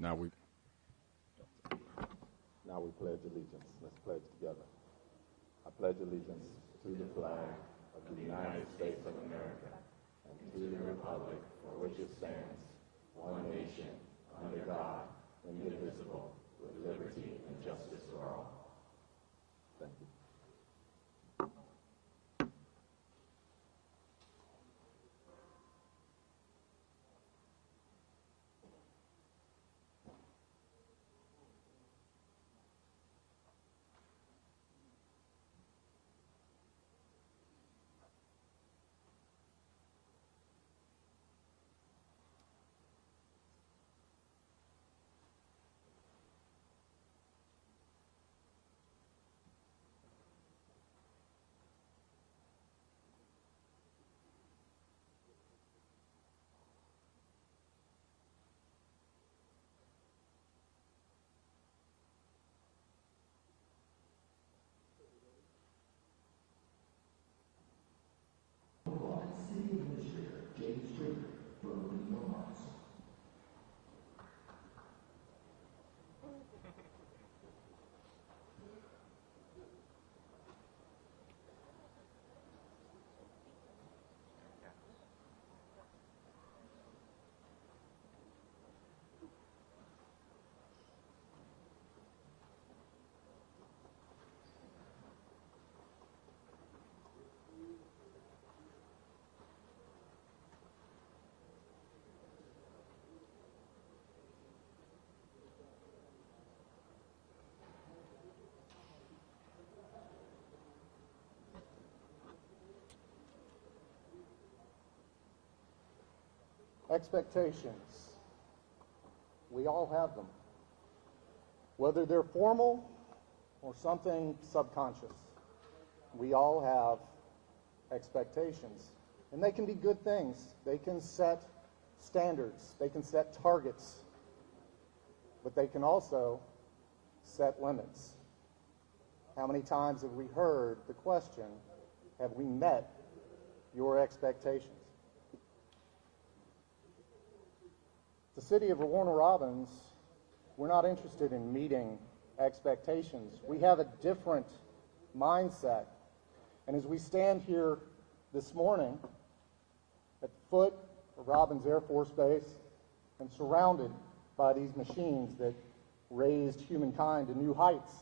Now we pledge allegiance. Let's pledge together. I pledge allegiance to the flag of the United States of America and to the republic for which it stands, one nation, under God, indivisible, with liberty and justice for all. Thank you. Expectations. We all have them. Whether they're formal or something subconscious, we all have expectations. And they can be good things. They can set standards. They can set targets. But they can also set limits. How many times have we heard the question, have we met your expectations? The city of Warner Robins, we're not interested in meeting expectations. We have a different mindset. And as we stand here this morning at the foot of Robins Air Force Base and surrounded by these machines that raised humankind to new heights,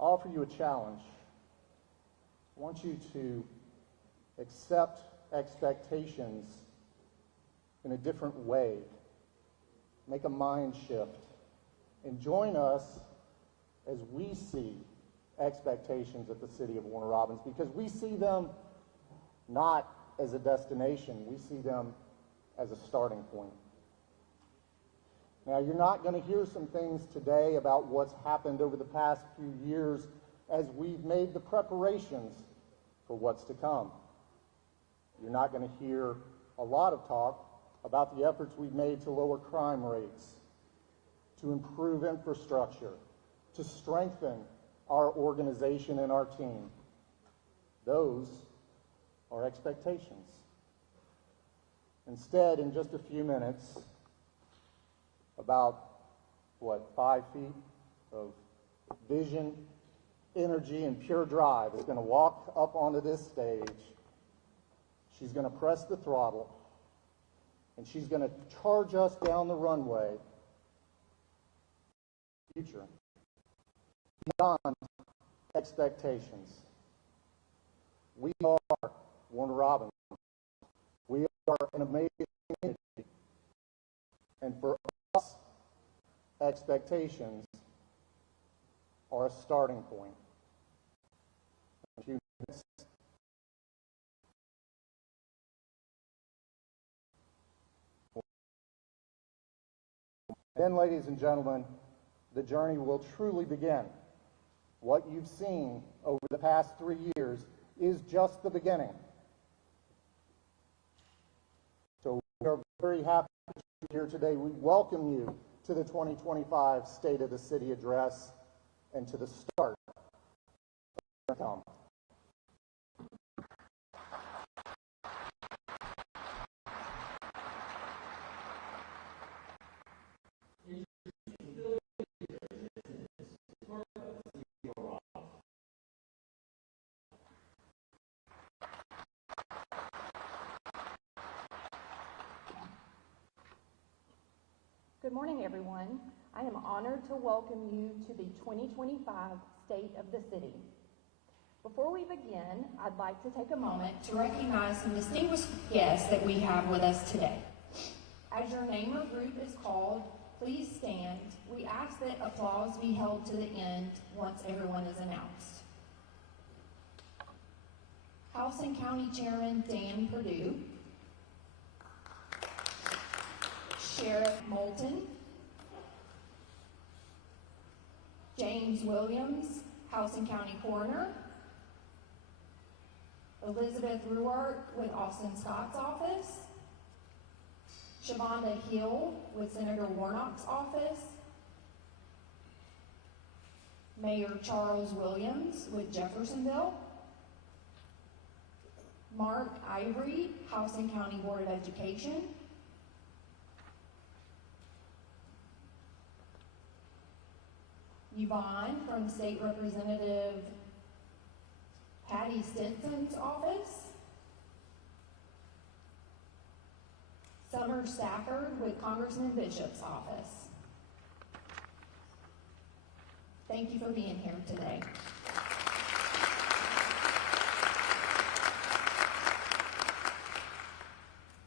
I offer you a challenge. I want you to accept expectations in a different way. Make a mind shift and join us as we see expectations at the city of Warner Robins, because we see them not as a destination, we see them as a starting point. Now, you're not going to hear some things today about what's happened over the past few years as we've made the preparations for what's to come. You're not going to hear a lot of talk about the efforts we've made to lower crime rates, to improve infrastructure, to strengthen our organization and our team. Those are expectations. Instead, in just a few minutes, about, 5 feet of vision, energy, and pure drive is going to walk up onto this stage. She's going to press the throttle, and she's going to charge us down the runway. Future. Beyond expectations. We are Warner Robins. We are an amazing community. And for us, expectations are a starting point. A few minutes. Then, ladies and gentlemen, the journey will truly begin. What you've seen over the past 3 years is just the beginning. So we are very happy to be here today. We welcome you to the 2025 State of the City Address and to the start of the come. Good morning, everyone. I am honored to welcome you to the 2025 State of the City. Before we begin, I'd like to take a moment to recognize some distinguished guests that we have with us today. As your name or group is called, please stand. We ask that applause be held to the end once everyone is announced. House and County Chairman Dan Perdue, Sheriff Moulton, James Williams, House and County Coroner, Elizabeth Ruart with Austin Scott's office, Shavonda Hill with Senator Warnock's office, Mayor Charles Williams with Jeffersonville, Mark Ivory, House and County Board of Education, Yvonne from State Representative Patty Stinson's office, Summer Stafford with Congressman Bishop's office. Thank you for being here today.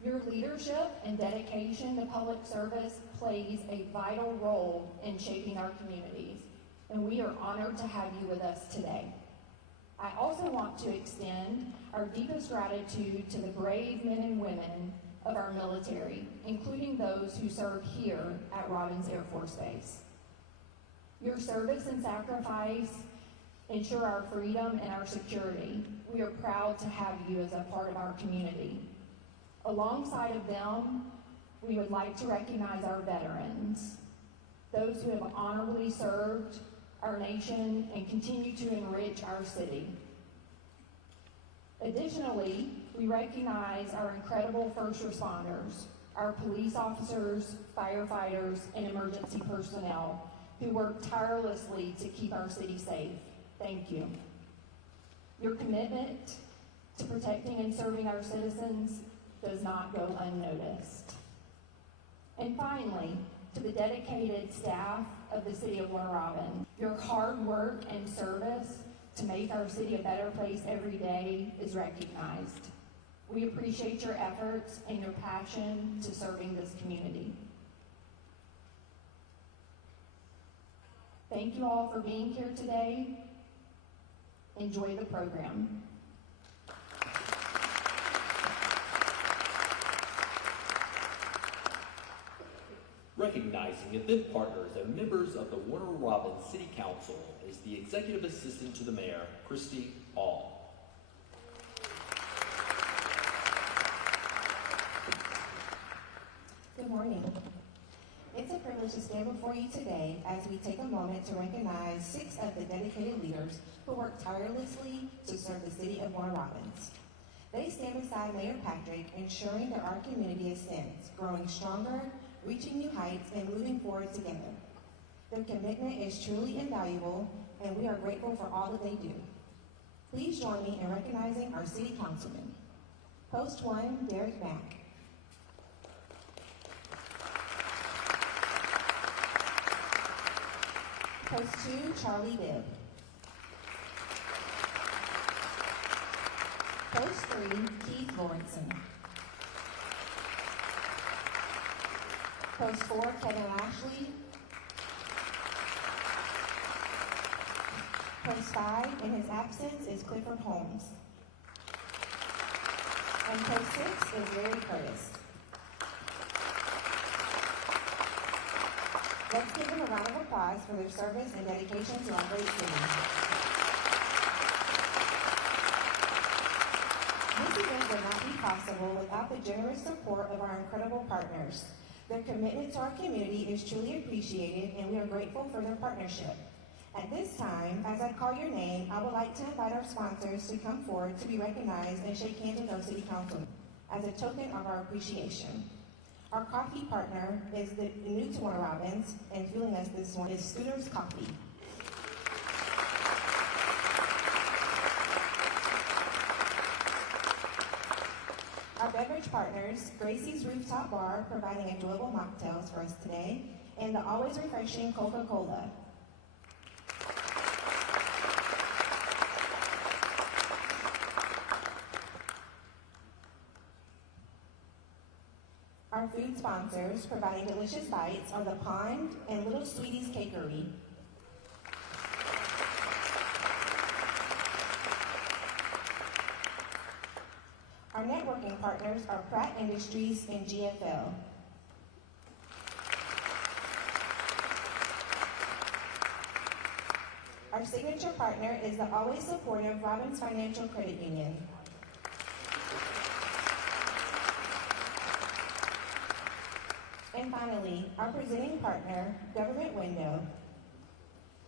Your leadership and dedication to public service plays a vital role in shaping our communities, and we are honored to have you with us today. I also want to extend our deepest gratitude to the brave men and women of our military, including those who serve here at Robins Air Force Base. Your service and sacrifice ensure our freedom and our security. We are proud to have you as a part of our community. Alongside of them, we would like to recognize our veterans, those who have honorably served our nation and continue to enrich our city. Additionally, we recognize our incredible first responders, our police officers, firefighters, and emergency personnel who work tirelessly to keep our city safe. Thank you. Your commitment to protecting and serving our citizens does not go unnoticed. And finally, to the dedicated staff of the City of Warner Robins, your hard work and service to make our city a better place every day is recognized. We appreciate your efforts and your passion to serving this community. Thank you all for being here today. Enjoy the program. Recognizing event partners and members of the Warner Robins City Council is the Executive Assistant to the Mayor, Christy All. Good morning. It's a privilege to stand before you today as we take a moment to recognize 6 of the dedicated leaders who work tirelessly to serve the City of Warner Robins. They stand beside Mayor Patrick, ensuring that our community ascends, growing stronger, reaching new heights, and moving forward together. Their commitment is truly invaluable, and we are grateful for all that they do. Please join me in recognizing our City Councilmen. Post 1, Derek Mack. Post 2, Charlie Bibb. Post 3, Keith Lawrenson. Post 4, Kevin Lashley. Post 5, in his absence, is Clifford Holmes. And Post 6 is Larry Curtis. Let's give them a round of applause for their service and dedication to our great city. This event would not be possible without the generous support of our incredible partners. Their commitment to our community is truly appreciated, and we are grateful for their partnership. At this time, as I call your name, I would like to invite our sponsors to come forward to be recognized and shake hands with our City Councilmen as a token of our appreciation. Our coffee partner is new to Warner Robins, and fueling us this morning is Scooter's Coffee. Our beverage brunch partners, Gracie's Rooftop Bar, providing enjoyable mocktails for us today, and the always refreshing Coca-Cola. Our food sponsors, providing delicious bites, are The Pond and Little Sweeties Cakery. Our networking partners are Pratt Industries and GFL. Our signature partner is the always supportive Robbins Financial Credit Union. And finally, our presenting partner, Government Window.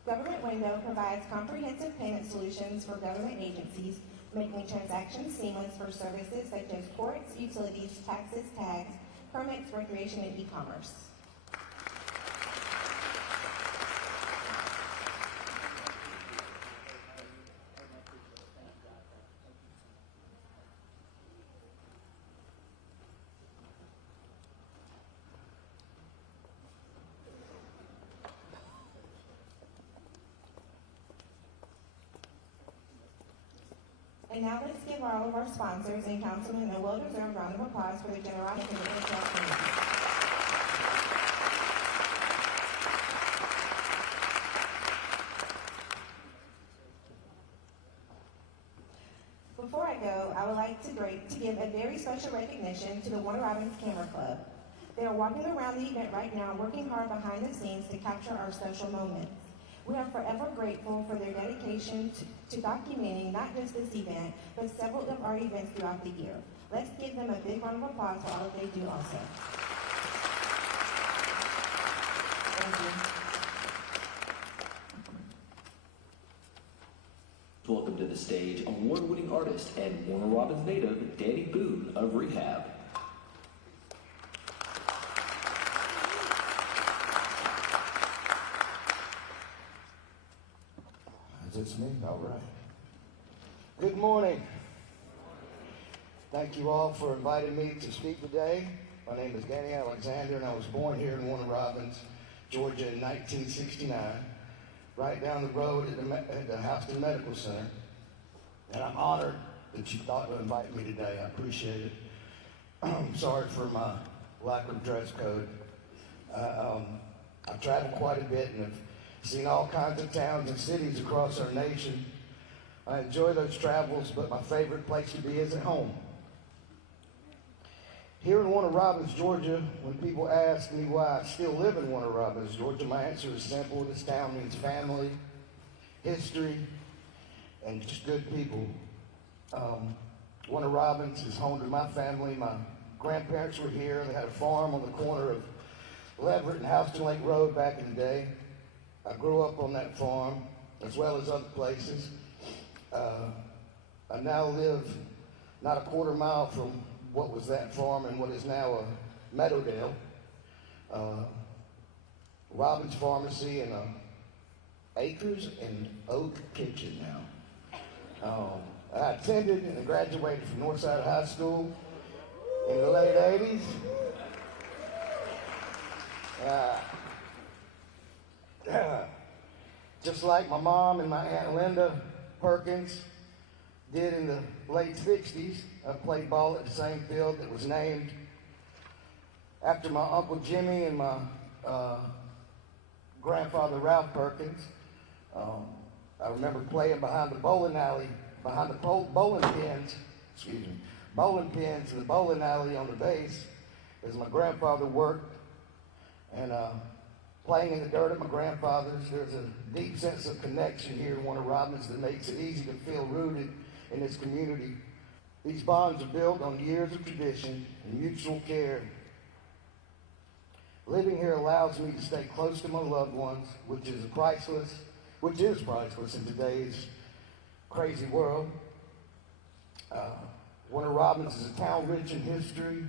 Government Window provides comprehensive payment solutions for government agencies, making transactions seamless for services such as courts, utilities, taxes, tags, permits, recreation, and e-commerce. And now let's give all of our sponsors and councilmen a well-deserved round of applause for their generosity and commitment to our community. Before I go, I would like to give a very special recognition to the Warner Robins Camera Club. They are walking around the event right now, working hard behind the scenes to capture our special moments. We are forever grateful for their dedication to documenting not just this event, but several of our events throughout the year. Let's give them a big round of applause for all that they do also. Thank you. Welcome to the stage award-winning artist and Warner Robins native, Danny Boone of Rehab. It's me? All right. Good morning. Thank you all for inviting me to speak today. My name is Danny Alexander, and I was born here in Warner Robins, Georgia in 1969, right down the road at the Houston Medical Center. And I'm honored that you thought to invite me today. I appreciate it. I'm sorry for my lack of dress code. I've traveled quite a bit and have seen all kinds of towns and cities across our nation. I enjoy those travels, but my favorite place to be is at home. Here in Warner Robins, Georgia, when people ask me why I still live in Warner Robins, Georgia, my answer is simple. This town means family, history, and just good people. Warner Robins is home to my family. My grandparents were here. They had a farm on the corner of Leverett and Houston Lake Road back in the day. I grew up on that farm, as well as other places. I now live not a quarter mile from what was that farm and what is now a Meadowdale. Robbins Pharmacy and Acres and Oak Kitchen now. I attended and graduated from Northside High School in the late 80s. Just like my mom and my Aunt Linda Perkins did in the late 60s, I played ball at the same field that was named after my Uncle Jimmy and my grandfather Ralph Perkins. I remember playing behind the bowling alley, behind the bowling pins in the bowling alley on the base as my grandfather worked, and playing in the dirt at my grandfather's. There's a deep sense of connection here in Warner Robins that makes it easy to feel rooted in this community. These bonds are built on years of tradition and mutual care. Living here allows me to stay close to my loved ones, which is priceless in today's crazy world. Warner Robins is a town rich in history.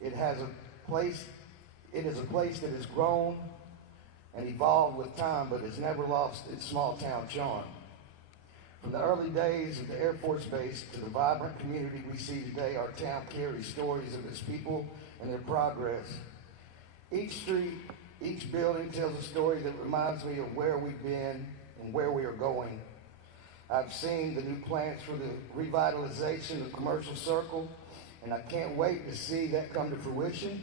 It is a place that has grown and evolved with time, but has never lost its small town charm. From the early days of the Air Force Base to the vibrant community we see today, our town carries stories of its people and their progress. Each street, each building tells a story that reminds me of where we've been and where we are going. I've seen the new plans for the revitalization of Commercial Circle, and I can't wait to see that come to fruition.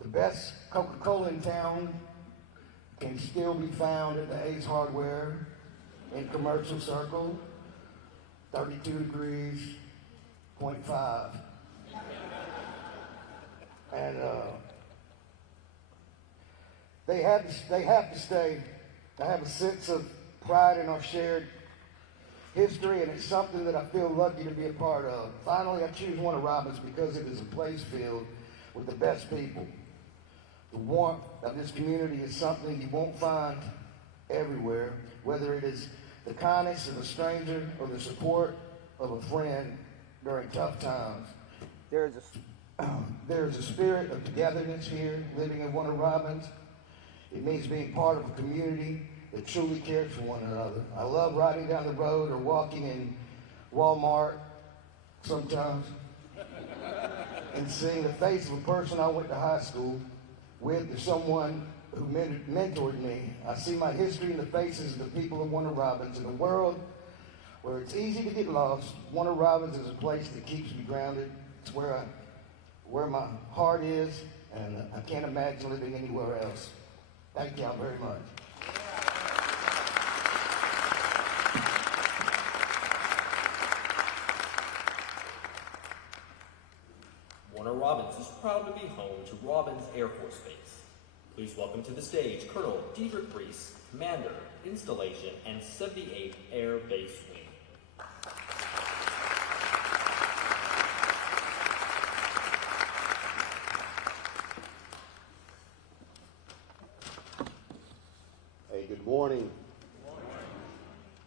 The best Coca-Cola in town can still be found at the Ace Hardware in Commercial Circle, 32 degrees, 0.5. And they have to stay. I have a sense of pride in our shared history, and it's something that I feel lucky to be a part of. Finally, I choose Warner Robins because it is a place filled with the best people. The warmth of this community is something you won't find everywhere, whether it is the kindness of a stranger or the support of a friend during tough times. There is a spirit of togetherness here, living in Warner Robins. It means being part of a community that truly cares for one another. I love riding down the road or walking in Walmart sometimes and seeing the face of a person I went to high school with, or someone who mentored me. I see my history in the faces of the people of Warner Robins. In a world where it's easy to get lost, Warner Robins is a place that keeps me grounded. It's where my heart is, and I can't imagine living anywhere else. Thank y'all very much. Warner Robins is proud to be home to Robins Air Force Base. Please welcome to the stage Colonel Diedrich Reese, Commander, Installation, and 78th Air Base Wing. Hey, good morning.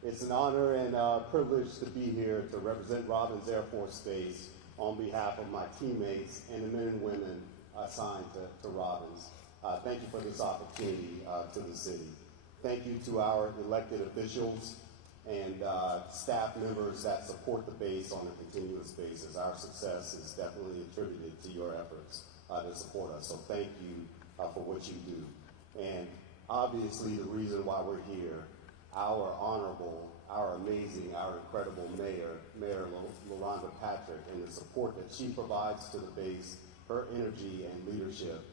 It's an honor and a privilege to be here to represent Robins Air Force Base on behalf of my teammates and the men and women assigned to Robins. Thank you for this opportunity to the city. Thank you to our elected officials and staff members that support the base on a continuous basis. Our success is definitely attributed to your efforts to support us. So thank you for what you do. And obviously the reason why we're here, our honorable, our amazing, our incredible Mayor LaRonda Patrick, and the support that she provides to the base, her energy and leadership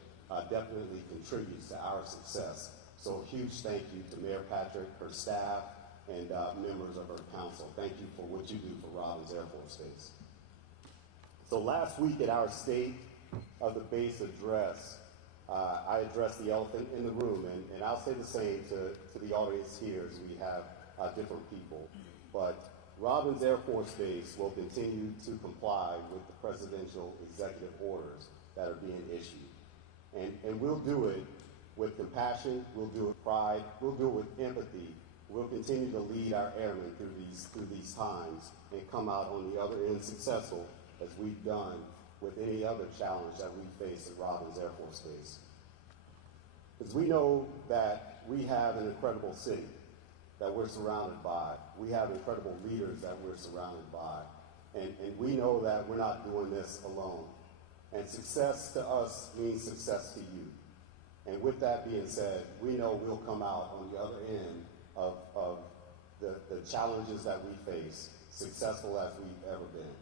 definitely contributes to our success. So a huge thank you to Mayor Patrick, her staff, and members of her council. Thank you for what you do for Robins Air Force Base. So last week at our State of the Base address, I addressed the elephant in the room, and I'll say the same to the audience here as we have different people. But Robins Air Force Base will continue to comply with the presidential executive orders that are being issued. And we'll do it with compassion, we'll do it with pride, we'll do it with empathy. We'll continue to lead our airmen through these times and come out on the other end successful, as we've done with any other challenge that we face at Robins Air Force Base. Because we know that we have an incredible city that we're surrounded by. We have incredible leaders that we're surrounded by. And we know that we're not doing this alone. And success to us means success to you. And with that being said, we know we'll come out on the other end of the challenges that we face, successful as we've ever been.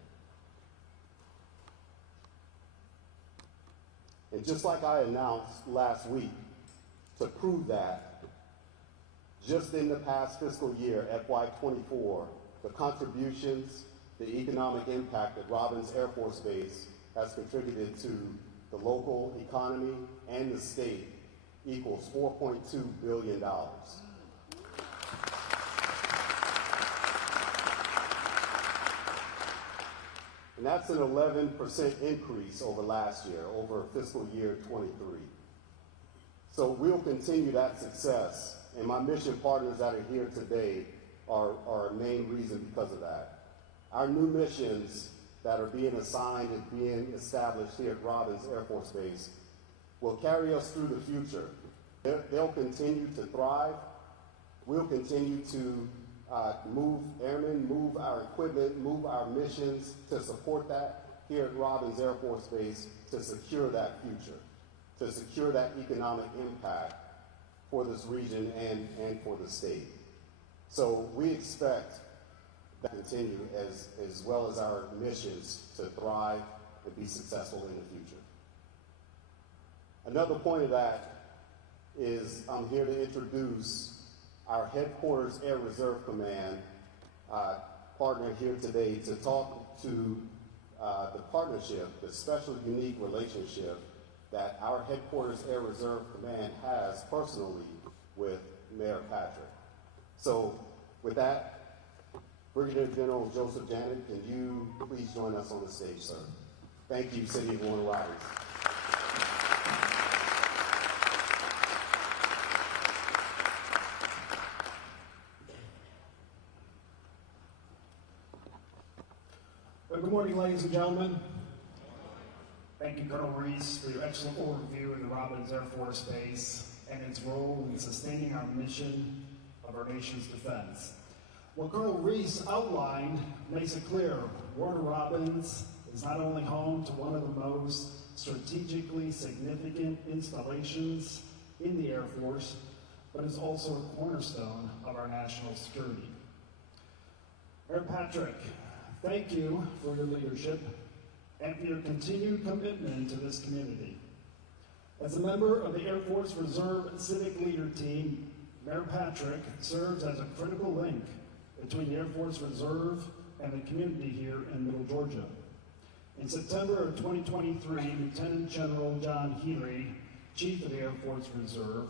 And just like I announced last week, to prove that, just in the past fiscal year, FY24, the contributions, the economic impact that Robins Air Force Base has contributed to the local economy and the state equals $4.2 billion. And that's an 11% increase over last year, over fiscal year 23. So we'll continue that success, and my mission partners that are here today are a main reason because of that. Our new missions that are being assigned and being established here at Robins Air Force Base will carry us through the future. They'll continue to thrive. We'll continue to move airmen, move our equipment, move our missions to support that here at Robins Air Force Base to secure that future, to secure that economic impact for this region and for the state. So we expect that to continue as well as our missions to thrive and be successful in the future. Another point of that is I'm here to introduce our Headquarters Air Reserve Command partner here today to talk to the partnership, the special, unique relationship that our Headquarters Air Reserve Command has personally with Mayor Patrick. So with that, Brigadier General Joseph Janet, can you please join us on the stage, sir? Thank you, City of Warner Robins. Good morning, ladies and gentlemen. Thank you, Colonel Reese, for your excellent overview of the Robins Air Force Base and its role in sustaining our mission of our nation's defense. What Colonel Reese outlined makes it clear Warner Robins is not only home to one of the most strategically significant installations in the Air Force, but is also a cornerstone of our national security. Mayor Patrick, thank you for your leadership and for your continued commitment to this community. As a member of the Air Force Reserve Civic Leader Team, Mayor Patrick serves as a critical link between the Air Force Reserve and the community here in Middle Georgia. In September of 2023, Lieutenant General John Healy, Chief of the Air Force Reserve,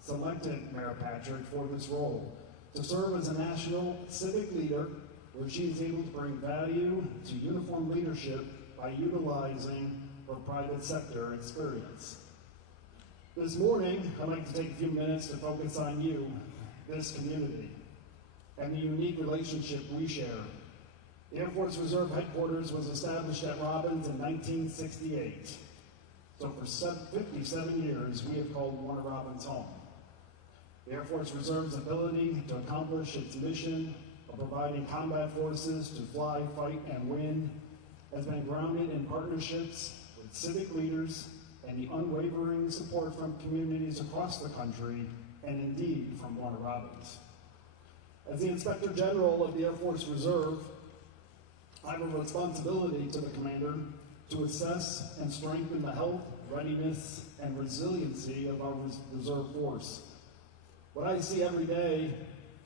selected Mayor Patrick for this role to serve as a national civic leader where she is able to bring value to uniformed leadership by utilizing her private sector experience. This morning, I'd like to take a few minutes to focus on you, this community, and the unique relationship we share. The Air Force Reserve Headquarters was established at Robins in 1968. So for 57 years, we have called Warner Robins home. The Air Force Reserve's ability to accomplish its mission of providing combat forces to fly, fight, and win has been grounded in partnerships with civic leaders and the unwavering support from communities across the country, and indeed from Warner Robins. As the Inspector General of the Air Force Reserve, I have a responsibility to the Commander to assess and strengthen the health, readiness, and resiliency of our reserve force. What I see every day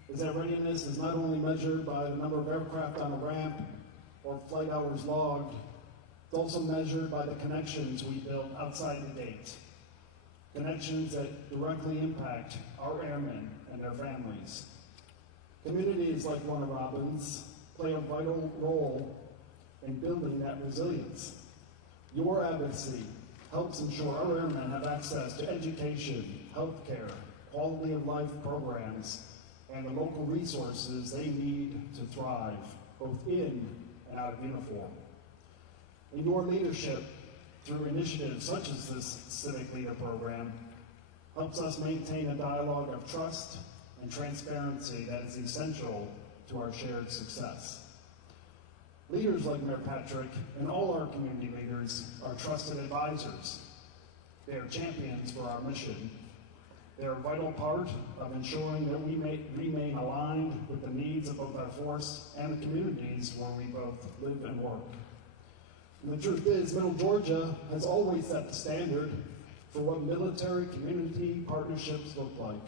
is that readiness is not only measured by the number of aircraft on a ramp or flight hours logged, it's also measured by the connections we build outside the gate. Connections that directly impact our airmen and their families. Communities like Warner Robins play a vital role in building that resilience. Your advocacy helps ensure our airmen have access to education, healthcare, quality of life programs, and the local resources they need to thrive, both in and out of uniform. In your leadership, through initiatives such as this Civic Leader Program, helps us maintain a dialogue of trust and transparency that is essential to our shared success. Leaders like Mayor Patrick and all our community leaders are trusted advisors. They are champions for our mission. They are a vital part of ensuring that we remain aligned with the needs of both our force and the communities where we both live and work. And the truth is, Middle Georgia has always set the standard for what military-community partnerships look like.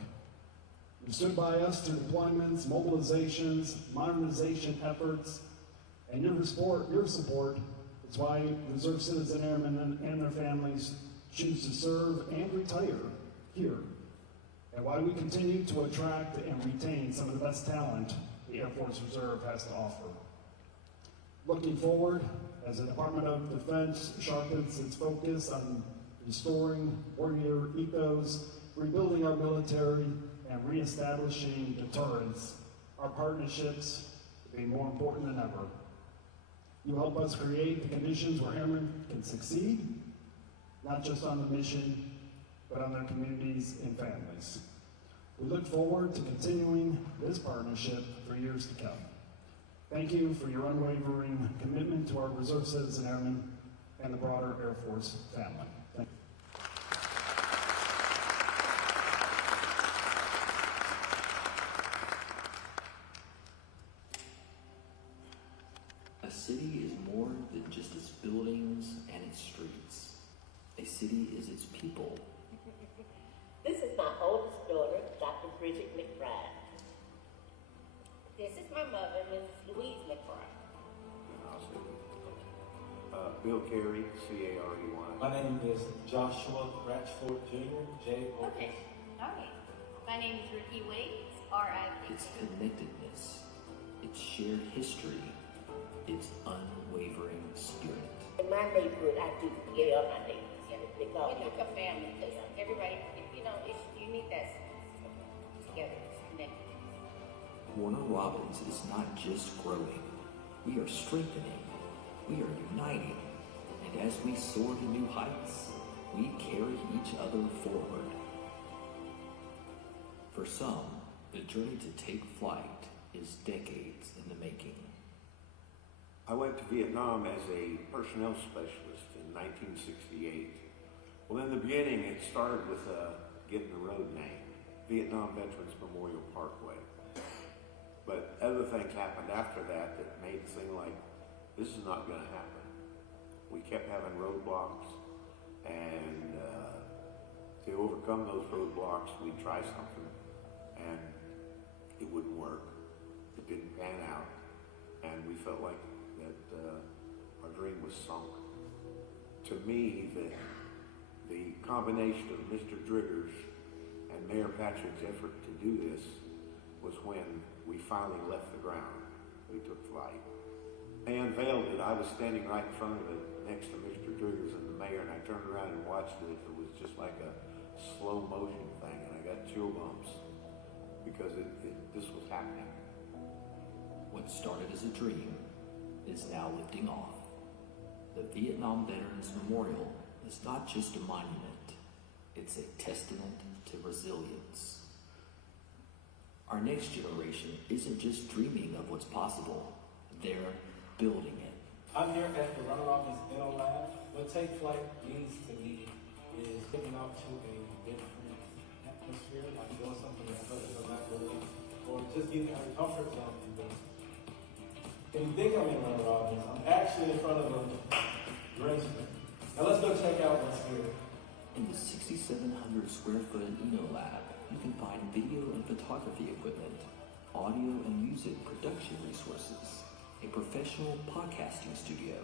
You've stood by us through deployments, mobilizations, modernization efforts, and your support is why Reserve Citizen Airmen and their families choose to serve and retire here, and why we continue to attract and retain some of the best talent the Air Force Reserve has to offer. Looking forward, as the Department of Defense sharpens its focus on restoring warrior ethos, rebuilding our military, and reestablishing deterrence, our partnerships will be more important than ever. You help us create the conditions where airmen can succeed, not just on the mission, but on their communities and families. We look forward to continuing this partnership for years to come. Thank you for your unwavering commitment to our Reserve Citizen Airmen and the broader Air Force family. Thank you. A city is more than just its buildings and its streets. A city is its people. This is my oldest daughter, Dr. Bridget McBride. This is my mother, Mrs. Louise McBride. Bill Carey, C-A-R-E-Y. My name is Joshua Ratchford Jr., J-O. Okay, all right. My name is Ricky Waits, R-I-P. Its connectedness, its shared history, its unwavering spirit. In my neighborhood, I do get it on my neighbors. They call It's me like a family. Everybody, you know, you need that together. It's connected. Warner Robins is not just growing. We are strengthening. We are uniting. And as we soar to new heights, we carry each other forward. For some, the journey to take flight is decades in the making. I went to Vietnam as a personnel specialist in 1968. Well, in the beginning, it started with getting the road name, Vietnam Veterans Memorial Parkway. But other things happened after that that made it seem like this is not going to happen. We kept having roadblocks, and to overcome those roadblocks, we'd try something, and it wouldn't work. It didn't pan out, and we felt like that our dream was sunk. To me, the combination of Mr. Driggers and Mayor Patrick's effort to do this was when we finally left the ground. We took flight. They unveiled it. I was standing right in front of it next to Mr. Driggers and the mayor, and I turned around and watched it. It was just like a slow motion thing, and I got chill bumps because this was happening. What started as a dream is now lifting off. The Vietnam Veterans Memorial is not just a monument, it's a testament to resilience. Our next generation isn't just dreaming of what's possible, they're building it. I'm here at the Warner Robins Inno Lab. What Take Flight means to me is taking off to a different atmosphere, like doing something that others are not doing, or just getting out of your comfort zone and doing something. Can you think I'm in Warner Robins? I'm actually in front of a green screen. Now let's go check out what's here. In the 6,700 square foot Inno Lab, you can find video and photography equipment, audio and music production resources, a professional podcasting studio,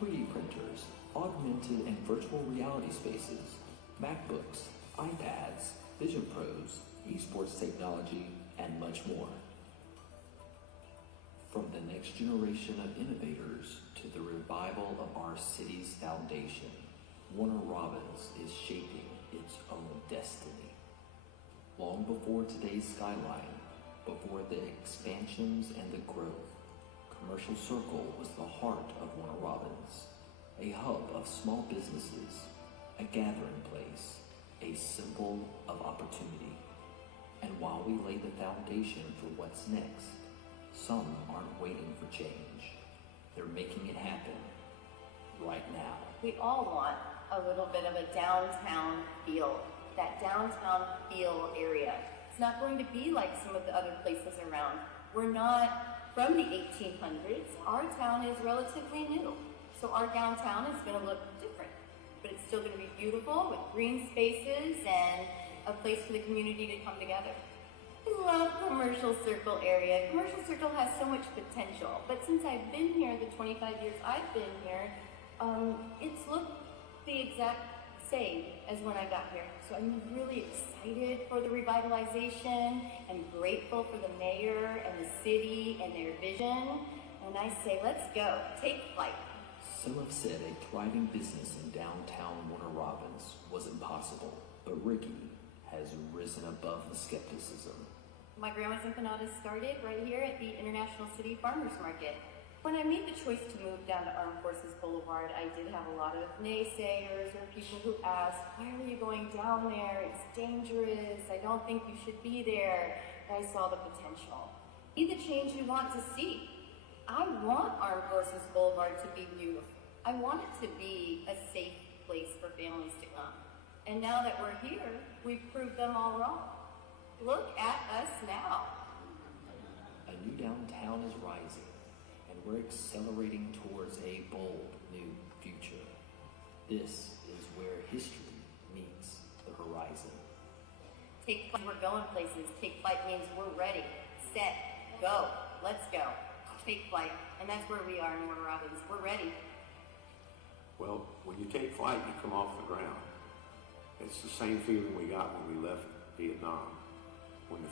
3D printers, augmented and virtual reality spaces, MacBooks, iPads, Vision Pros, esports technology, and much more. From the next generation of innovators to the revival of our city's foundation, Warner Robins is shaping its own destiny. Long before today's skyline, before the expansions and the growth, Commercial Circle was the heart of Warner Robins, a hub of small businesses, a gathering place, a symbol of opportunity. And while we lay the foundation for what's next, some aren't waiting for change. They're making it happen right now. We all want a little bit of a downtown feel, that downtown feel area. It's not going to be like some of the other places around. We're not from the 1800s. Our town is relatively new, so our downtown is going to look different, but it's still going to be beautiful with green spaces and a place for the community to come together. I love Commercial Circle area. Commercial Circle has so much potential, but since I've been here, the 25 years I've been here, it's looked the exact same as when I got here. So I'm really excited for the revitalization and grateful for the mayor and the city and their vision. And I say, let's go, take flight. Some have said a thriving business in downtown Warner Robins was impossible, but Ricky has risen above the skepticism. My grandma's empanadas started right here at the International City Farmers Market. When I made the choice to move down to Armed Forces Boulevard, I did have a lot of naysayers or people who asked, why are you going down there? It's dangerous. I don't think you should be there. And I saw the potential. Be the change we want to see. I want Armed Forces Boulevard to be beautiful. I want it to be a safe place for families to come. And now that we're here, we've proved them all wrong. Look at us now. A new downtown is rising, and we're accelerating towards a bold new future. This is where history meets the horizon. Take flight, we're going places. Take flight means we're ready, set, go, let's go. Take flight, and that's where we are in Warner Robins. We're ready. Well, when you take flight, you come off the ground. It's the same feeling we got when we left Vietnam. When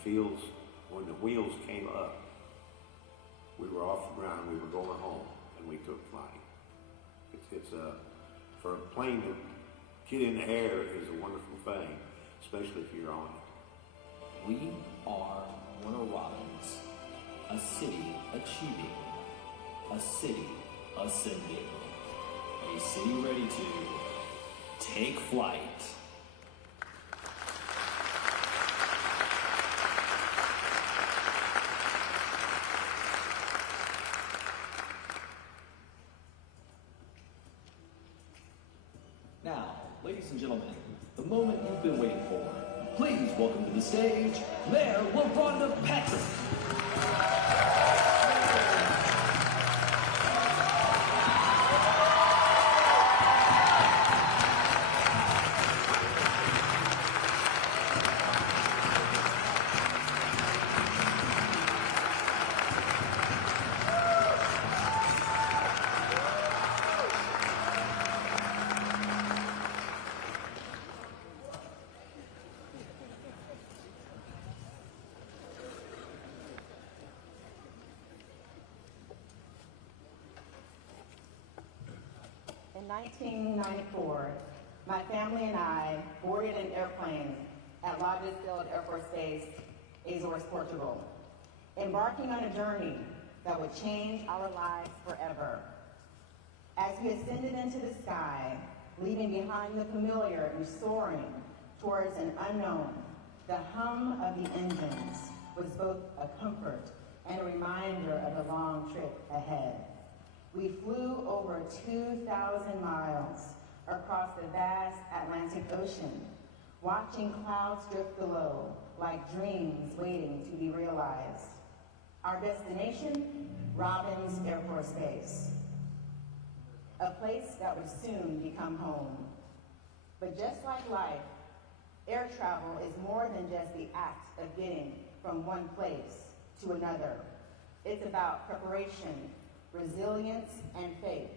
the wheels came up, we were off the ground, we were going home, and we took flight. For a plane to get in the air is a wonderful thing, especially if you're on it. We are Warner Robins, a city achieving, a city ascending, a city ready to take flight. Now, ladies and gentlemen, the moment you've been waiting for. Please welcome to the stage, Mayor LaRhonda Patrick. In 1994, my family and I boarded an airplane at Lagos Air Force Base, Azores, Portugal, embarking on a journey that would change our lives forever. As we ascended into the sky, leaving behind the familiar and soaring towards an unknown, the hum of the engines was both a comfort and a reminder of the long trip ahead. We flew over 2,000 miles across the vast Atlantic Ocean, watching clouds drift below like dreams waiting to be realized. Our destination, Robins Air Force Base, a place that would soon become home. But just like life, air travel is more than just the act of getting from one place to another. It's about preparation, resilience, and faith.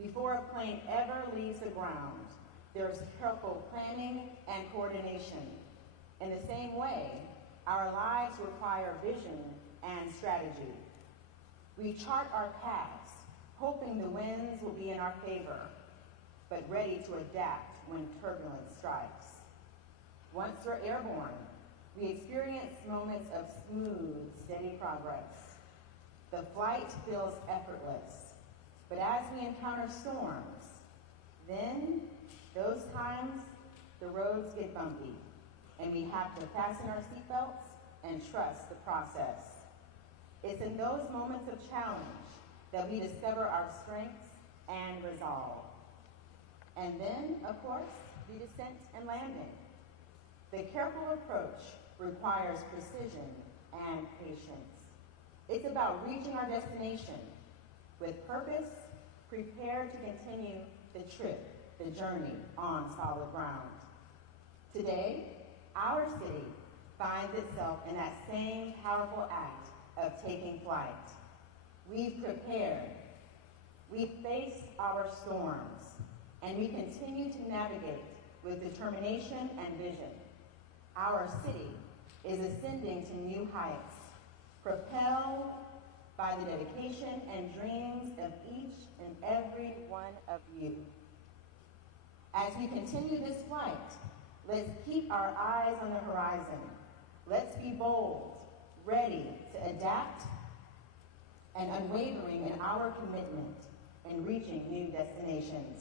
Before a plane ever leaves the ground, there's careful planning and coordination. In the same way, our lives require vision and strategy. We chart our paths, hoping the winds will be in our favor, but ready to adapt when turbulence strikes. Once we're airborne, we experience moments of smooth, steady progress. The flight feels effortless, but as we encounter storms, then those times the roads get bumpy, and we have to fasten our seatbelts and trust the process. It's in those moments of challenge that we discover our strengths and resolve. And then, of course, the descent and landing. The careful approach requires precision and patience. It's about reaching our destination with purpose, prepared to continue the trip, the journey on solid ground. Today, our city finds itself in that same powerful act of taking flight. We've prepared, we've faced our storms, and we continue to navigate with determination and vision. Our city is ascending to new heights, propelled by the dedication and dreams of each and every one of you. As we continue this flight, let's keep our eyes on the horizon. Let's be bold, ready to adapt, and unwavering in our commitment in reaching new destinations.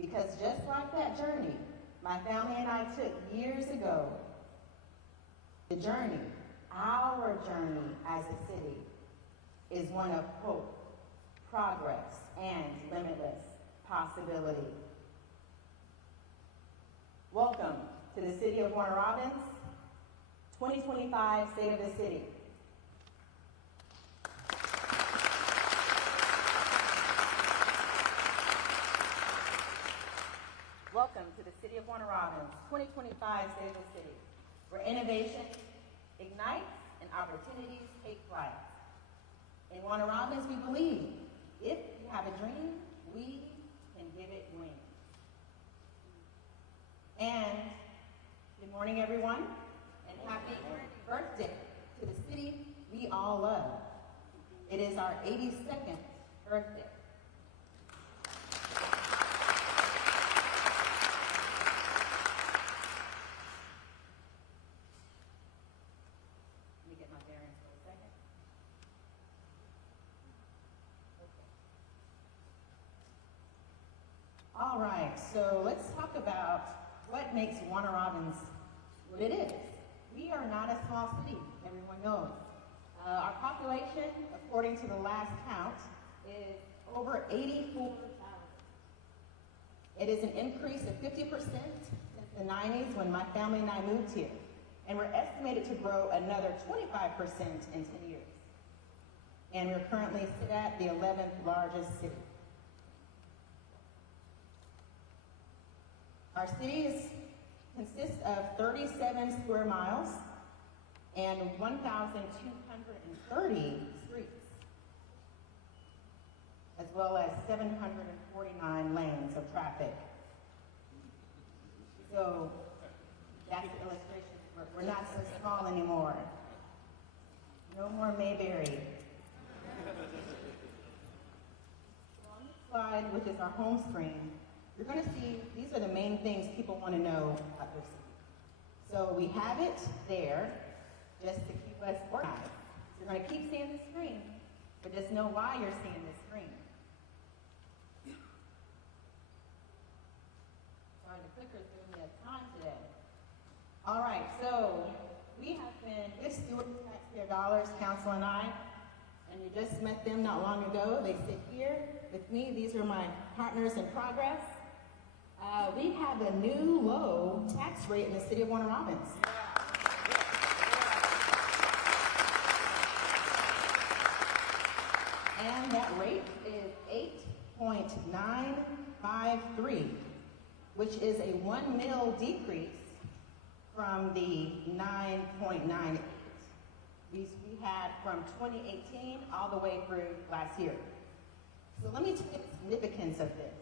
Because just like that journey my family and I took years ago, the journey, our journey as a city, is one of hope, progress, and limitless possibility. Welcome to the City of Warner Robins 2025 State of the City. Welcome to the City of Warner Robins 2025 State of the City, where innovation ignites and opportunities take flight. In Warner Robins, we believe if you have a dream, we can give it wings. And good morning, everyone, and happy birthday to the city we all love. It is our 82nd birthday. Let me get my bearings for a second. Okay. All right, so let's talk about what makes Warner Robins what it is. We are not a small city, everyone knows. Our population, according to the last count, is over 84,000. It is an increase of 50% since the 90s when my family and I moved here. And we're estimated to grow another 25% in 10 years. And we're currently sit at the 11th largest city. Our city consists of 37 square miles and 1,230 streets, as well as 749 lanes of traffic. So that's the illustration. We're not so small anymore. No more Mayberry. On this slide, which is our home screen, you're going to see these are the main things people want to know about their city. So we have it there just to keep us organized. So you're going to keep seeing the screen, but just know why you're seeing the screen. Sorry, the clicker's giving me a time today. All right, so we have been good stewards of taxpayer dollars, council and I, and you just met them not long ago. They sit here with me. These are my partners in progress. We have a new low tax rate in the city of Warner Robins. And that rate is 8.953, which is a 1 mil decrease from the 9.98 we had from 2018 all the way through last year. So let me tell you the significance of this,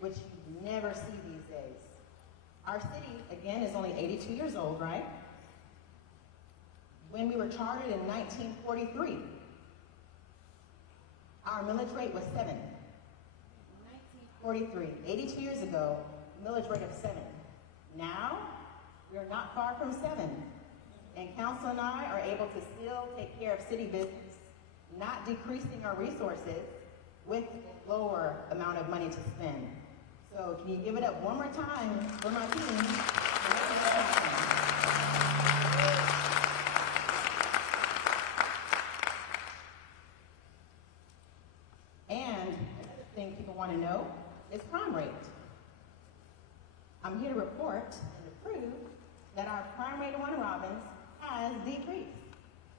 which you never see these days. Our city, again, is only 82 years old, right? When we were chartered in 1943, our millage rate was 7. 1943, 82 years ago, millage rate of 7. Now, we are not far from 7. And council and I are able to still take care of city business, not decreasing our resources with a lower amount of money to spend. So can you give it up one more time for my team? And another thing people want to know is crime rate. I'm here to report and to prove that our crime rate in Warner Robins has decreased.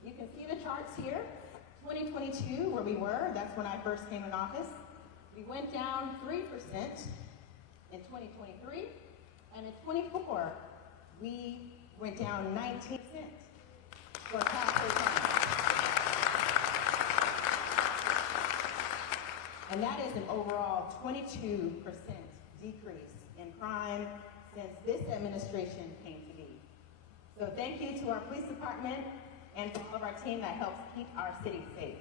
You can see the charts here. 2022, where we were, that's when I first came in office. We went down 3% in 2023, and in 24, we went down 19% for tax crime. And that is an overall 22% decrease in crime since this administration came to be. So thank you to our police department and to all of our team that helps keep our city safe.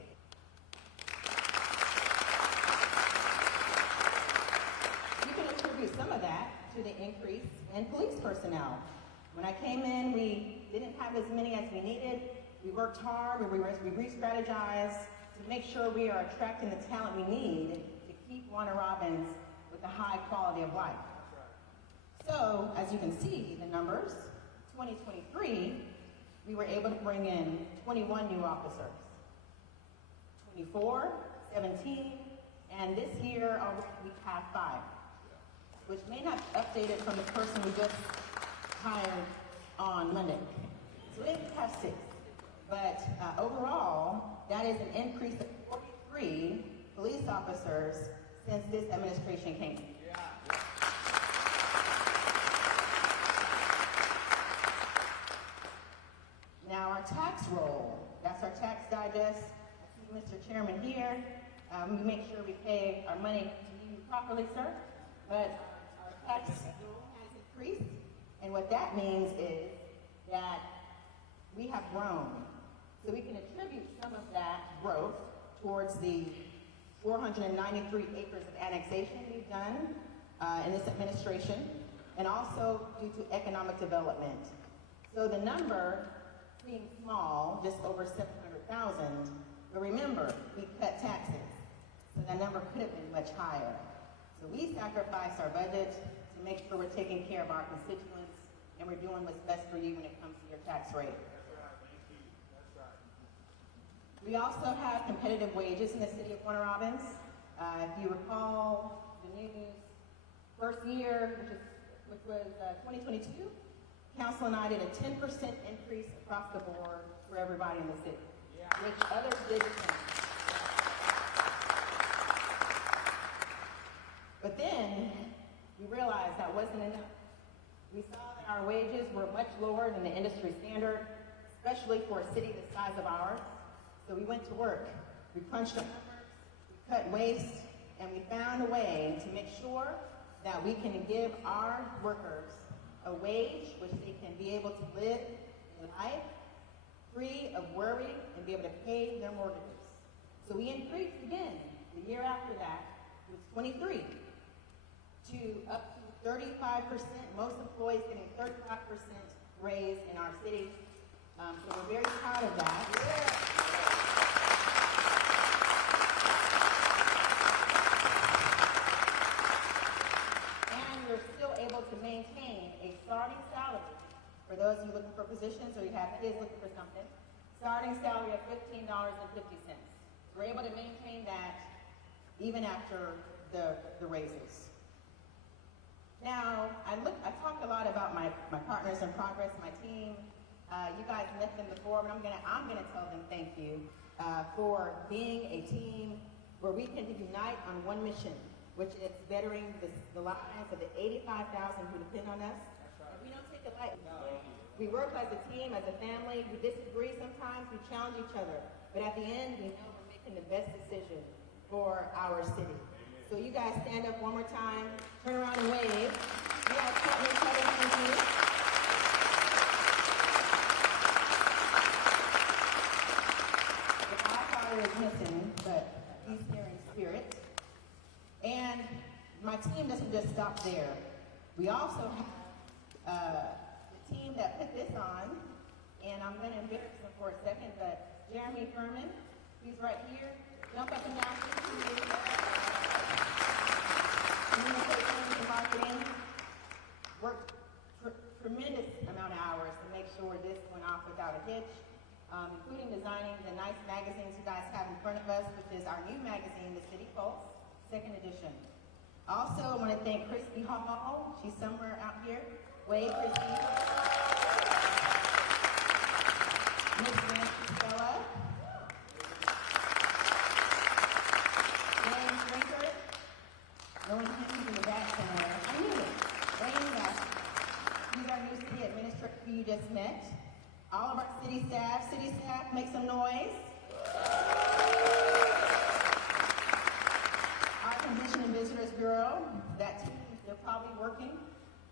You can attribute some of that to the increase in police personnel. When I came in, we didn't have as many as we needed. We worked hard, we re-strategized to to make sure we are attracting the talent we need to keep Warner Robins with a high quality of life. So, as you can see, the numbers, 2023, we were able to bring in 21 new officers. 24, 17, and this year already we have 5, which may not be updated from the person we just hired on Monday. So we have 6. But overall, that is an increase of 43 police officers since this administration came. Now our tax roll, that's our tax digest. I see Mr. Chairman here. We make sure we pay our money to you properly, sir. But our tax roll has increased, and what that means is that we have grown. So we can attribute some of that growth towards the 493 acres of annexation we've done in this administration, and also due to economic development. So the number seems small, just over 700,000, but remember, we cut taxes, so that number could have been much higher. So we sacrifice our budget to make sure we're taking care of our constituents, and we're doing what's best for you when it comes to your tax rate. We also have competitive wages in the city of Warner Robins. If you recall the news, first year, which was 2022, council and I did a 10% increase across the board for everybody in the city, which others didn't. But then we realized that wasn't enough. We saw that our wages were much lower than the industry standard, especially for a city the size of ours. So we went to work. We crunched the numbers, we cut waste, and we found a way to make sure that we can give our workers a wage which they can be able to live in life free of worry and be able to pay their mortgages. So we increased again the year after that, it was 23, to up to 35%, most employees getting 35% raise in our city. So we're very proud of that. And we're still able to maintain a starting salary for those of you looking for positions or you have kids looking for something. Starting salary of $15.50. We're able to maintain that even after the raises. Now, I talked a lot about my partners in progress, my team. You guys met them before, but I'm gonna tell them thank you for being a team where we can unite on one mission, which is bettering the lives of the 85,000 who depend on us. And we don't take it lightly. We work as a team, as a family. We disagree sometimes. We challenge each other, but at the end, we know we're making the best decision for our city. So you guys stand up one more time, turn around and wave. You guys clap each other, thank you. The Godfather is missing, but he's here in spirit. And my team doesn't just stop there. We also have the team that put this on, and I'm going to embarrass him for a second, but Jeremy Furman, he's right here. Jump up and down. Communications and marketing worked tremendous amount of hours to make sure this went off without a hitch, including designing the nice magazines you guys have in front of us, which is our new magazine, The City Pulse, 2nd edition. Also, I want to thank Christy Hall. She's somewhere out here. Wave, Christy. Miss Nancy Stella. James Rinkert. No one can in the back somewhere. I knew it. Wayne Gass. He's our new city administrator who you just met. All of our city staff, make some noise. Our Convention and Visitors Bureau, that team, they're probably working,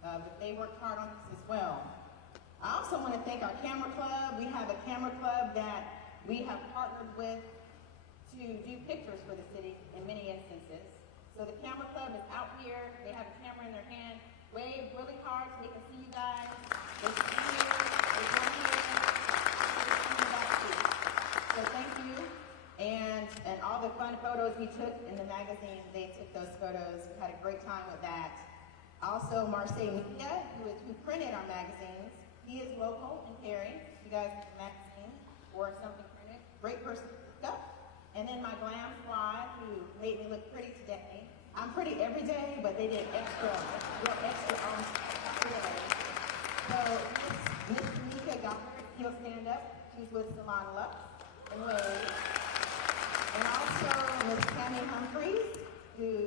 but they worked hard on this as well. I also want to thank our camera club. We have a camera club that we have partnered with to do pictures for the city in many instances. So the camera club is out here. They have a camera in their hand. Wave really hard so they can see you guys. There's one here. There's one here. So thank you. And the fun photos we took in the magazine, they took those photos. We had a great time with that. Also, Marseille Media, who printed our magazines. He is local in Perry. You guys get the magazine or something printed. Great person to pick up. And then my glam squad, who made me look pretty today. I'm pretty every day, but they did real extra on today. So Miss Tamika Goddard, he'll stand up. She's with Salon Lux and Wave. And also Miss Tammy Humphreys, who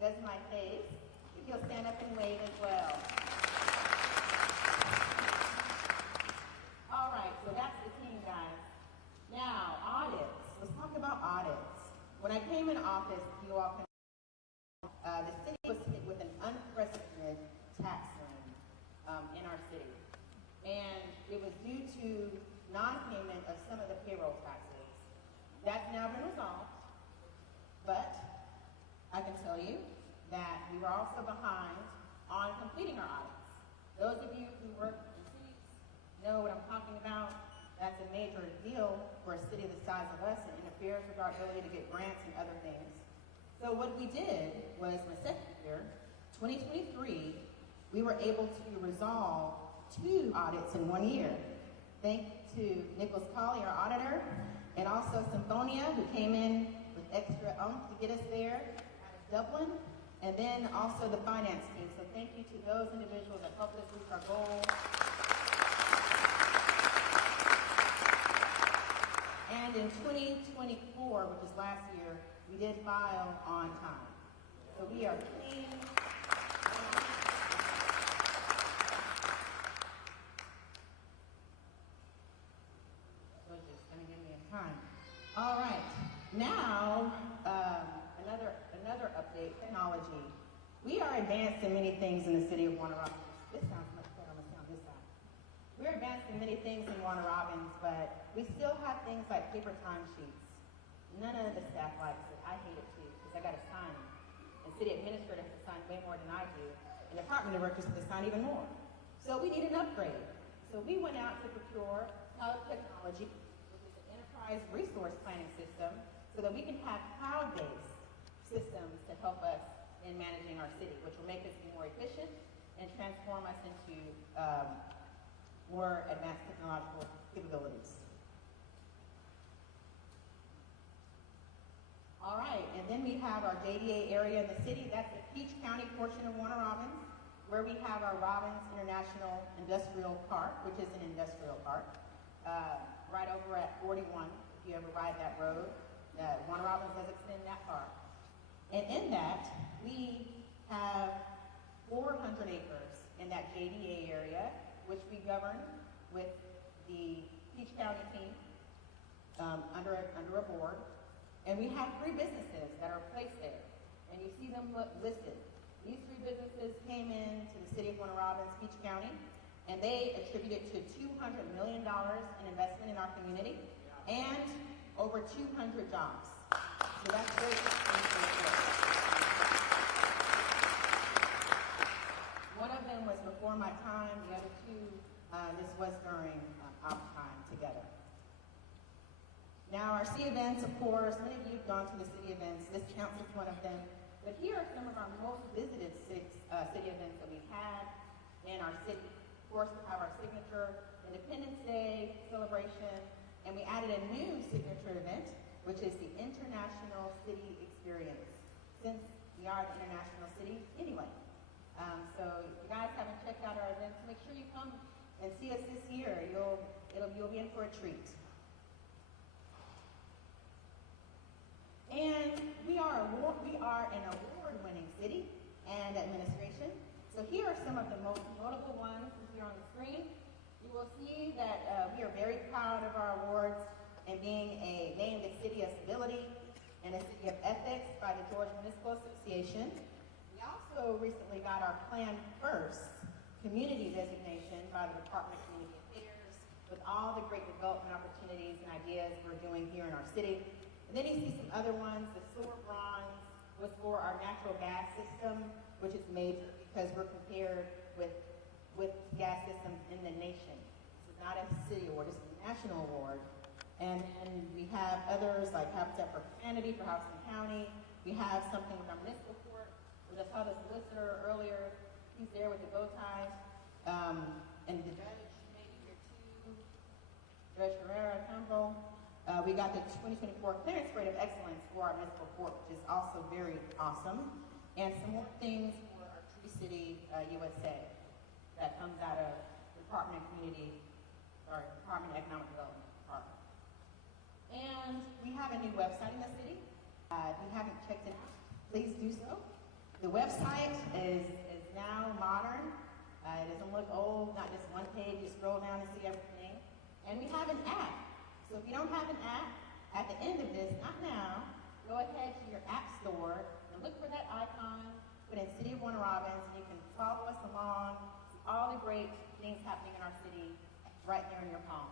does my face. He'll stand up and wave as well. All right, so that's the team, guys. Now, audits. Let's talk about audits. When I came in office, you all can the city was hit with an unprecedented tax lien in our city. And it was due to non-payment of some of the payroll taxes. That's now been resolved, but I can tell you that we were also behind on completing our audits. Those of you who work in cities know what I'm talking about. That's a major deal for a city the size of us. It interferes with our ability to get grants and other things. So what we did was, my second year, 2023, we were able to resolve 2 audits in 1 year. Thanks to Nicholas Colley, our auditor, and also Symphonia, who came in with extra oomph to get us there out of Dublin, and then also the finance team. So thank you to those individuals that helped us reach our goal. And in 2024, which is last year, we did file on time. So we are clean. So it's just gonna give me a time. All right, now another update, technology. We are advanced in many things in the city of Warner Robins. This sounds much better on the sound this side. We're advanced in many things in Warner Robins, but we still have things like paper timesheets. None of the staff likes it. I hate it too, because I got to sign them. And city administrators have to sign way more than I do. And department directors have to sign even more. So we need an upgrade. So we went out to procure cloud technology, which is an enterprise resource planning system, so that we can have cloud-based systems to help us in managing our city, which will make us be more efficient and transform us into more advanced technological capabilities. All right, and then we have our JDA area in the city. That's the Peach County portion of Warner Robins, where we have our Robins International Industrial Park, which is an industrial park, right over at 41, if you ever ride that road. Warner Robins does extend that far. And in that, we have 400 acres in that JDA area, which we govern with the Peach County team under a board. And we have 3 businesses that are placed there. And you see them listed. These 3 businesses came in to the city of Warner Robins, Peach County, and they attributed to $200 million in investment in our community and over 200 jobs. So that's great. One of them was before my time. The other 2, this was during our time together. Now, our city events, of course, many of you have gone to the city events. This counts as one of them. But here are some of our most visited city events that we've had in our city. Of course, we have our signature Independence Day celebration, and we added a new signature event, which is the International City Experience, since we are the international city anyway. So if you guys haven't checked out our events, make sure you come and see us this year. You'll be in for a treat. And we are an award-winning city and administration. So here are some of the most notable ones here on the screen. You will see that we are very proud of our awards and being named a city of civility and a city of ethics by the Georgia Municipal Association. We also recently got our Plan First community designation by the Department of Community Affairs with all the great development opportunities and ideas we're doing here in our city. And then you see some other ones. The silver bronze was for our natural gas system, which is major because we're compared with gas systems in the nation. This is not a city award, this is a national award. And then we have others like Habitat for Humanity for Houston County. We have something with our municipal court. We just saw the solicitor earlier. He's there with the bow tie. And the judge may be here too. Judge Herrera Campbell. We got the 2024 Clearance Grade of Excellence for our municipal court, which is also very awesome. And some more things for our Tree City USA that comes out of Department of Economic Development Department. And we have a new website in the city. If you haven't checked it out, please do so. The website is now modern. It doesn't look old, not just one page, you scroll down and see everything. And we have an app. So if you don't have an app, at the end of this, not now, go ahead to your app store and look for that icon, put in City of Warner Robins, and you can follow us along, see all the great things happening in our city right there in your palm.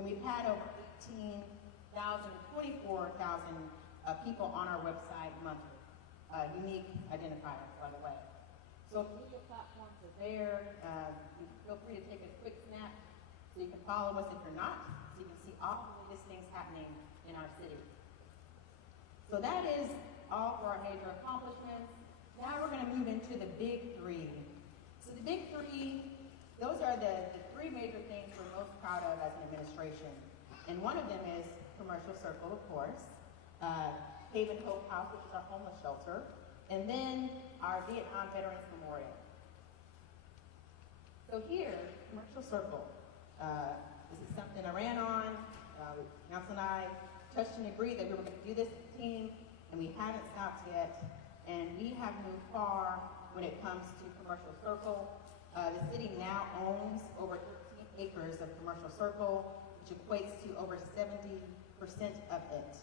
And we've had over 18,000 to 24,000 people on our website monthly. Unique identifiers, by the way. So media platforms are there. Feel free to take a quick snap so you can follow us if you're not, so you can see all the latest things happening in our city. So that is all for our major accomplishments. Now we're going to move into the big three. So the big three, those are the three major things we're most proud of as an administration. And one of them is Commercial Circle, of course, Haven Hope House, which is our homeless shelter, and then our Vietnam Veterans Memorial. So here, Commercial Circle, this is something I ran on. Council and I touched and agreed that we were going to do this as a team, and we haven't stopped yet. And we have moved far when it comes to Commercial Circle. The city now owns over 13 acres of Commercial Circle, which equates to over 70% of it.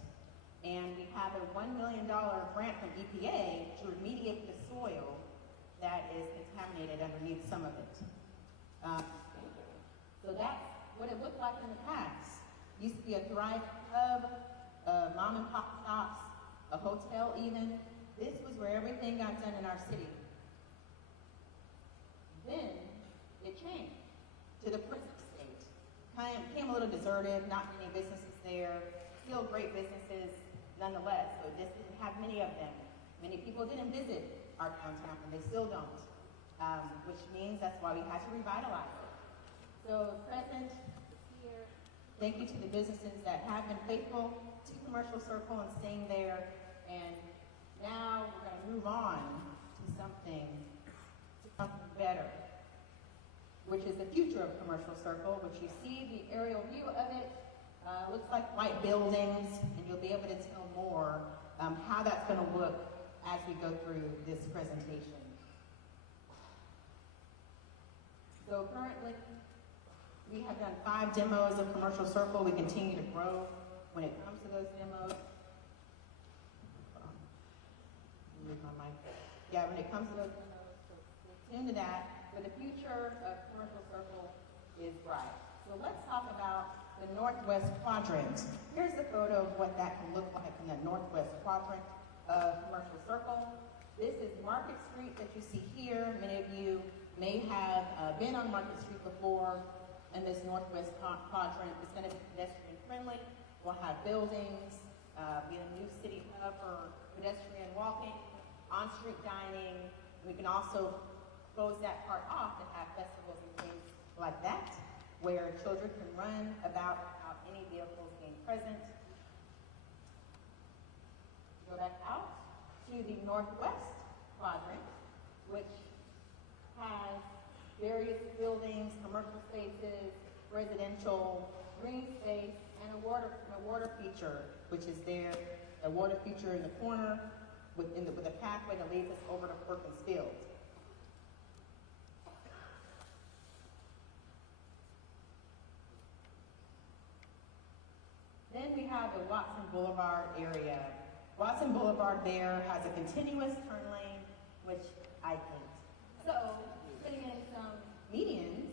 And we have a $1 million grant from EPA to remediate the soil that is contaminated underneath some of it. So that's what it looked like in the past. It used to be a thriving hub, mom and pop shops, a hotel even. This was where everything got done in our city. Then it changed to the present state. Became a little deserted, not many businesses there, still great businesses nonetheless, so it just didn't have many of them. Many people didn't visit our downtown, and they still don't, which means that's why we had to revitalize it. So present here, thank you to the businesses that have been faithful to Commercial Circle and staying there, and now we're going to move on to something better, which is the future of Commercial Circle, which you see the aerial view of it. Looks like white buildings, and you'll be able to tell more how that's going to look as we go through this presentation. So currently, we have done 5 demos of Commercial Circle. We continue to grow when it comes to those demos. Move my mic. Yeah, when it comes to those demos, so stay tuned to that. But the future of Commercial Circle is bright. So let's talk about the northwest quadrant. Here's the photo of what that can look like in the northwest quadrant of Commercial Circle. This is Market Street that you see here. Many of you may have been on Market Street before. In this northwest quadrant, it's going to be pedestrian friendly. We'll have buildings, be a new city hub for pedestrian walking, on-street dining. We can also close that part off and have festivals and things like that, where children can run about without any vehicles being present. Go back out to the northwest quadrant, which has various buildings, commercial spaces, residential, green space, and a water feature, which is there, a water feature in the corner with a pathway that leads us over to Perkins Field. Then we have the Watson Boulevard area. Watson Boulevard there has a continuous turn lane, which I hate. So putting in some medians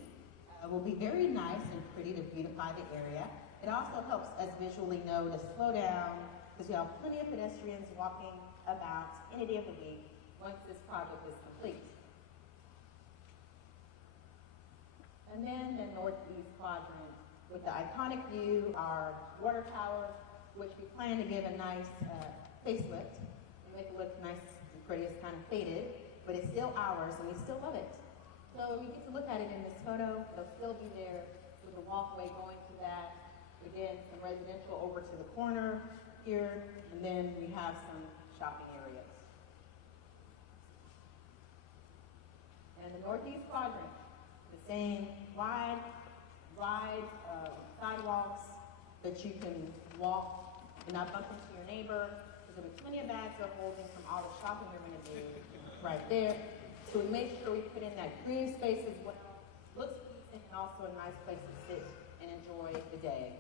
will be very nice and pretty to beautify the area. It also helps us visually know to slow down, because we have plenty of pedestrians walking about any day of the week once this project is complete. And then the northeast quadrant, with the iconic view, our water tower, which we plan to give a nice facelift and make it look nice and pretty. It's kind of faded, but it's still ours and we still love it. So you get to look at it in this photo. It'll still be there with a walkway going to that. Again, some residential over to the corner here, and then we have some shopping areas. And the northeast quadrant, the same wide sidewalks that you can walk and not bump into your neighbor. There's going to be plenty of bags they're holding from all the shopping we're going to do right there. So we make sure we put in that green space as well. Looks decent and also a nice place to sit and enjoy the day.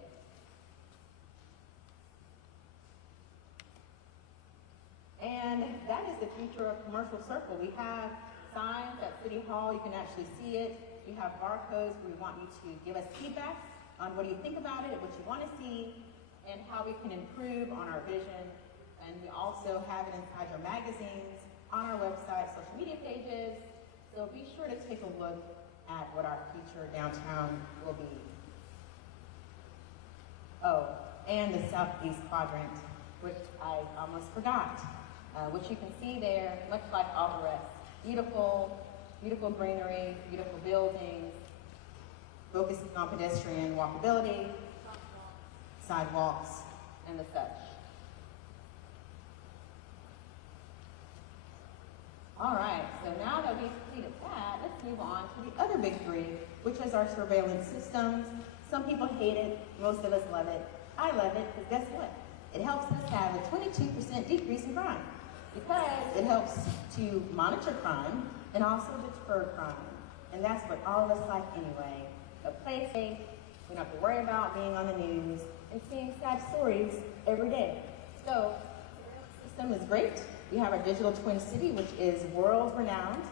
And that is the future of Commercial Circle. We have signs at City Hall. You can actually see it. We have barcodes where we want you to give us feedback on what do you think about it, what you want to see, and how we can improve on our vision. And we also have it inside your magazines, on our website, social media pages. So be sure to take a look at what our future downtown will be. Oh, and the southeast quadrant, which I almost forgot. Which you can see there, much like all the rest. Beautiful, beautiful greenery, beautiful buildings, focusing on pedestrian walkability, sidewalks, and the such. All right, so now that we've completed that, let's move on to the other big three, which is our surveillance systems. Some people hate it, most of us love it. I love it, because guess what? It helps us have a 22% decrease in crime, because it helps to monitor crime and also deter crime. And that's what all of us like anyway. A place safe, we don't have to worry about being on the news and seeing sad stories every day. So, the system is great. We have our digital twin city, which is world renowned.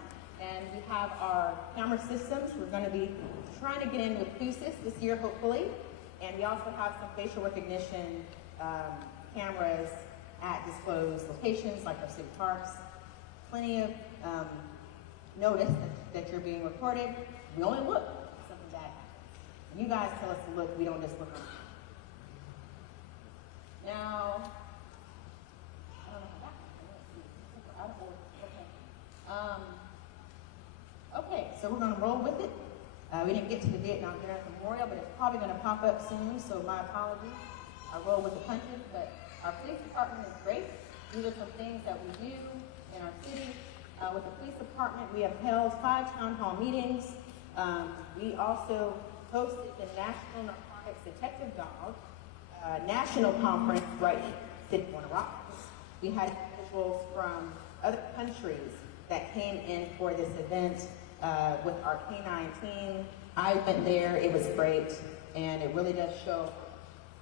And we have our camera systems. We're going to be trying to get in with Fusus this year, hopefully. And we also have some facial recognition cameras at disclosed locations like our city parks. Plenty of notice that you're being recorded. We only look if something bad happens. You guys tell us to look, we don't just look around. Now, I don't know how that happened. Okay, so we're going to roll with it. We didn't get to the Vietnam Veterans Memorial, but it's probably going to pop up soon, so my apologies. I roll with the punches, but our police department is great. These are some things that we do in our city. With the police department, we have held 5 town hall meetings. We also hosted the National Narcotics Detective Dog National Conference right in Warner Robins. We had individuals from other countries that came in for this event with our K9 team. I went there, it was great, and it really does show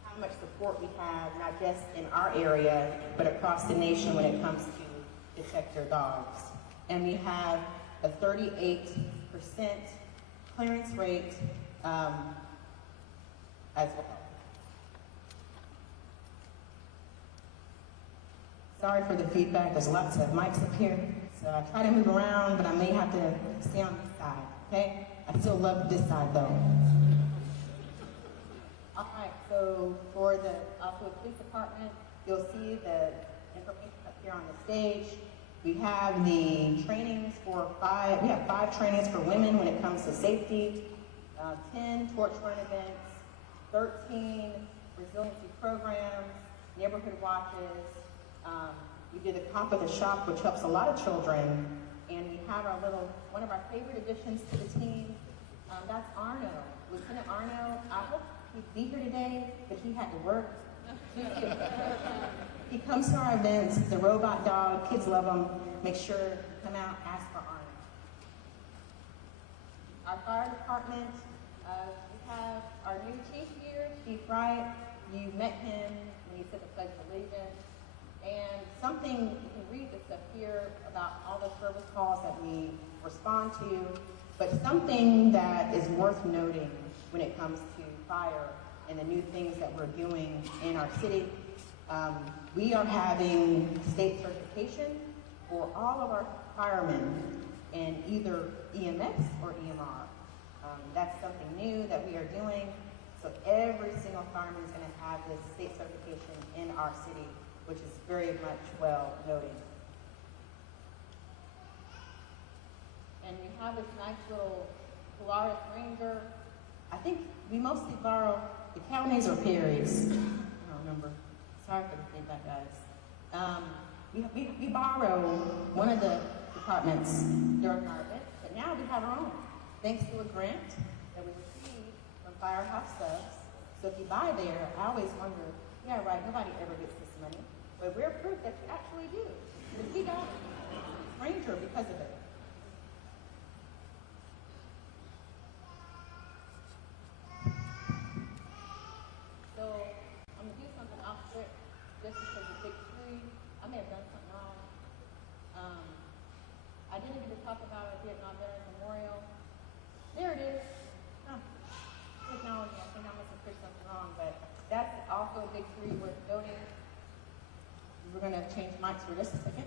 how much support we have, not just in our area, but across the nation when it comes to detector dogs. And we have a 38% clearance rate as well. Sorry for the feedback, there's lots of mics up here, so I try to move around, but I may have to stay on this side, okay? I still love this side though. All right, so for the police department, you'll see the information up here on the stage. We have the trainings for 5 trainings for women when it comes to safety, 10 torch run events, 13 resiliency programs, neighborhood watches. We do the Cop of the Shop, which helps a lot of children. And we have one of our favorite additions to the team. That's Arno. Lieutenant Arno, I hope he'd be here today, but he had to work. He comes to our events, he's a robot dog, kids love him. Make sure you come out, ask for Arno. Our fire department, we have our new chief here, Chief Wright. You met him when he said the Pledge of Allegiance. And something, you can read this up here about all the service calls that we respond to, but something that is worth noting when it comes to fire and the new things that we're doing in our city. We are having state certification for all of our firemen in either EMS or EMR. That's something new that we are doing. So every single fireman is going to have this state certification in our city, which is very much well noted. And we have this nice little Polaris Ranger. I think we mostly borrow the Cownays or Perry's. I don't remember. Sorry for the feedback, guys. We borrow one of the departments during our event, but now we have our own, thanks to a grant that we received from Firehouse Subs. So if you buy there, I always wonder, yeah, right, nobody ever gets this money, but we're proof that you actually do. Because he got Ranger because of it. So I'm gonna do something off script just because of Big Three. I may have done something wrong. I didn't get to talk about a Vietnam Veterans Memorial. There it is. Technology, I think I must have pushed something wrong, but that's also a Big Three worth noting. We're gonna change mics for just a second.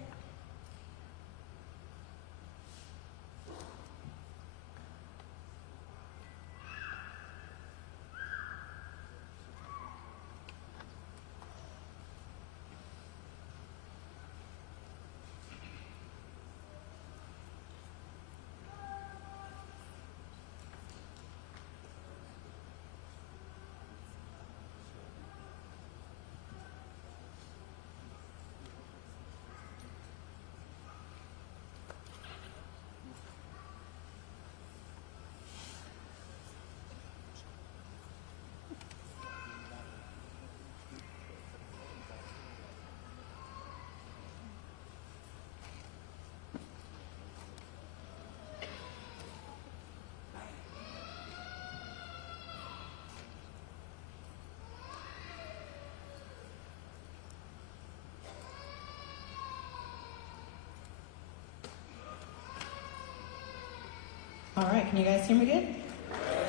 All right, can you guys hear me good?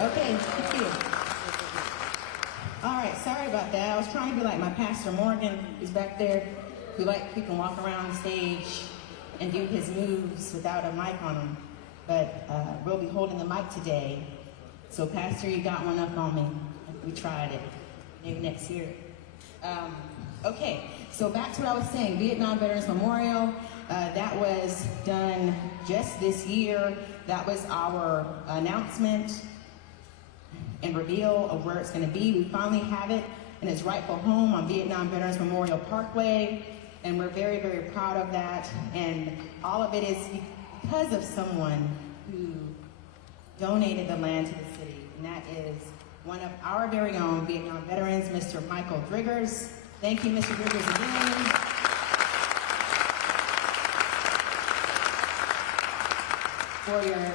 Okay, thank you. All right, sorry about that. I was trying to be like my Pastor Morgan, who's back there, who can walk around the stage and do his moves without a mic on him. But we'll be holding the mic today. So Pastor, you got one up on me. We tried it. Maybe next year. Okay, so back to what I was saying, Vietnam Veterans Memorial. That was done just this year. That was our announcement and reveal of where it's going to be. We finally have it in its rightful home on Vietnam Veterans Memorial Parkway, and we're very, very proud of that. And all of it is because of someone who donated the land to the city, and that is one of our very own Vietnam veterans, Mr. Michael Driggers. Thank you, Mr. Driggers, again.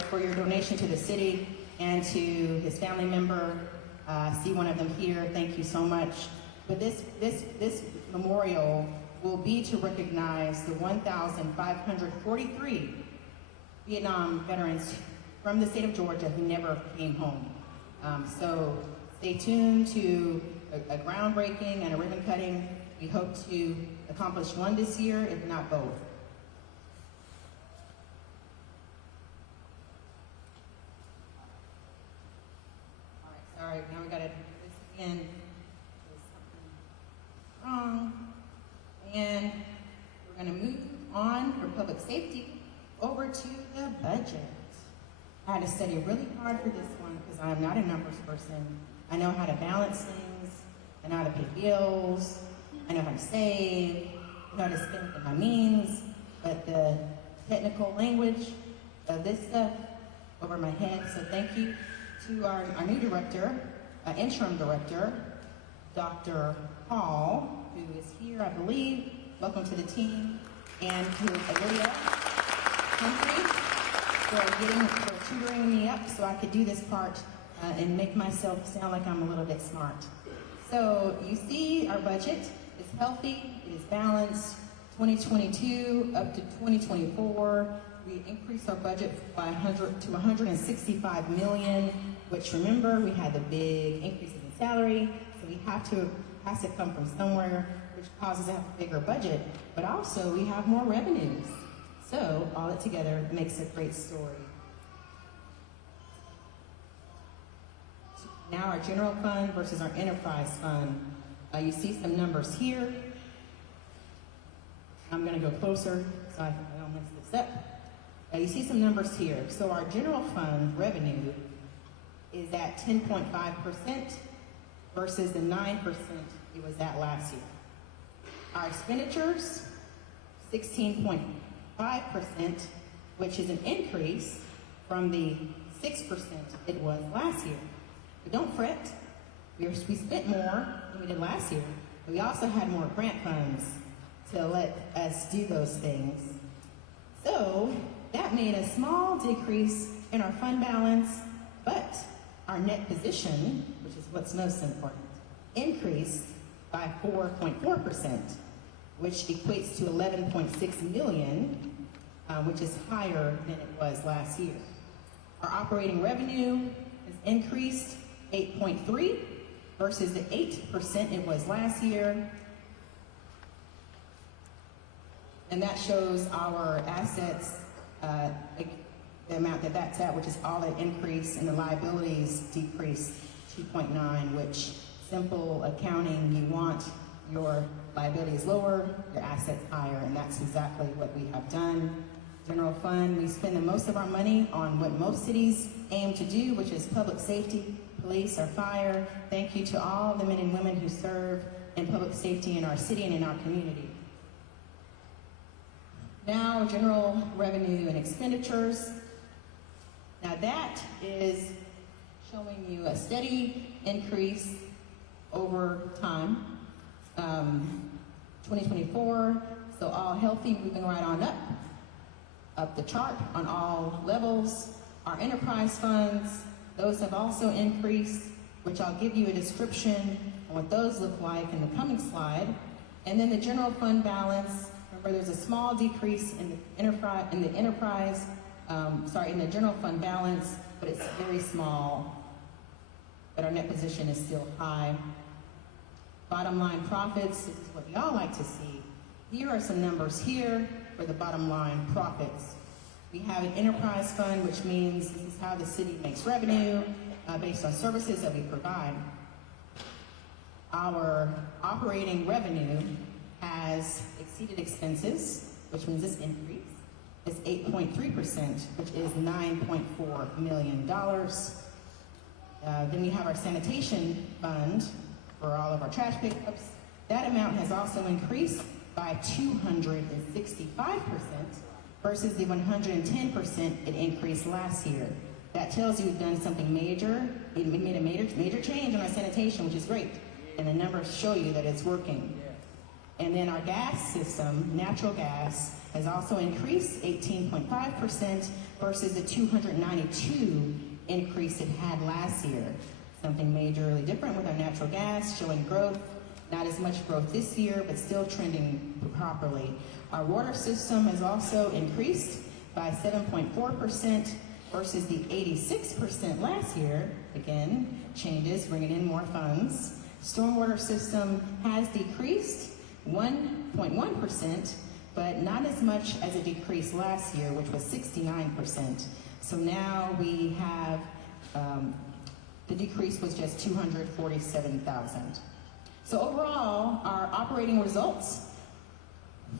For your donation to the city, and to his family member. See one of them here. Thank you so much. But this memorial will be to recognize the 1,543 Vietnam veterans from the state of Georgia who never came home. So stay tuned to a groundbreaking and a ribbon cutting. We hope to accomplish one this year, if not both. All right, now we gotta do this again. There's something wrong. And we're gonna move on for public safety over to the budget. I had to study really hard for this one because I'm not a numbers person. I know how to balance things, I know how to pay bills, I know how to save, I know how to spend within my means, but the technical language of this stuff over my head, so thank you to our new director, interim director, Dr. Hall, who is here, I believe. Welcome to the team. And to Amelia Humphrey for tutoring me up so I could do this part and make myself sound like I'm a little bit smart. So you see our budget is healthy, it is balanced. 2022 up to 2024, we increased our budget by 100 to 165 million, which remember we had the big increases in salary, so we has to come from somewhere, which causes us to have a bigger budget, but also we have more revenues. So all it together makes a great story. Now our general fund versus our enterprise fund. You see some numbers here. I'm going to go closer so I don't mess this up. You see some numbers here. So our general fund revenue is at 10.5% versus the 9% it was at last year. Our expenditures, 16.5%, which is an increase from the 6% it was last year. But don't fret, we spent more than we did last year, but we also had more grant funds to let us do those things. So that made a small decrease in our fund balance, but our net position, which is what's most important, increased by 4.4%, which equates to $11.6 million, which is higher than it was last year. Our operating revenue has increased 8.3% versus the 8% it was last year. And that shows our assets, the amount that that's at, which is all that increase, and the liabilities decreased 2.9, which simple accounting, you want your liabilities lower, your assets higher, and that's exactly what we have done. General fund, we spend the most of our money on what most cities aim to do, which is public safety, police, or fire. Thank you to all the men and women who serve in public safety in our city and in our community. Now, general revenue and expenditures. Now that is showing you a steady increase over time. 2024, so all healthy, moving right on up the chart on all levels. Our enterprise funds, those have also increased, which I'll give you a description on what those look like in the coming slide. And then the general fund balance, remember there's a small decrease in the general fund balance, but it's very small, but our net position is still high. Bottom line profits, this is what we all like to see. Here are some numbers here for the bottom line profits. We have an enterprise fund, which means this is how the city makes revenue based on services that we provide. Our operating revenue has exceeded expenses, which means this increase is 8.3%, which is $9.4 million. Then we have our sanitation fund for all of our trash pickups. That amount has also increased by 265% versus the 110% it increased last year. That tells you we've done something major. We made a major change in our sanitation, which is great. And the numbers show you that it's working. And then our gas system, natural gas, has also increased 18.5% versus the 292 increase it had last year. Something majorly different with our natural gas, showing growth. Not as much growth this year, but still trending properly. Our water system has also increased by 7.4% versus the 86% last year. Again, changes, bringing in more funds. Stormwater system has decreased 1.1%, but not as much as it decreased last year, which was 69%. So now we have, the decrease was just $247,000. So overall, our operating results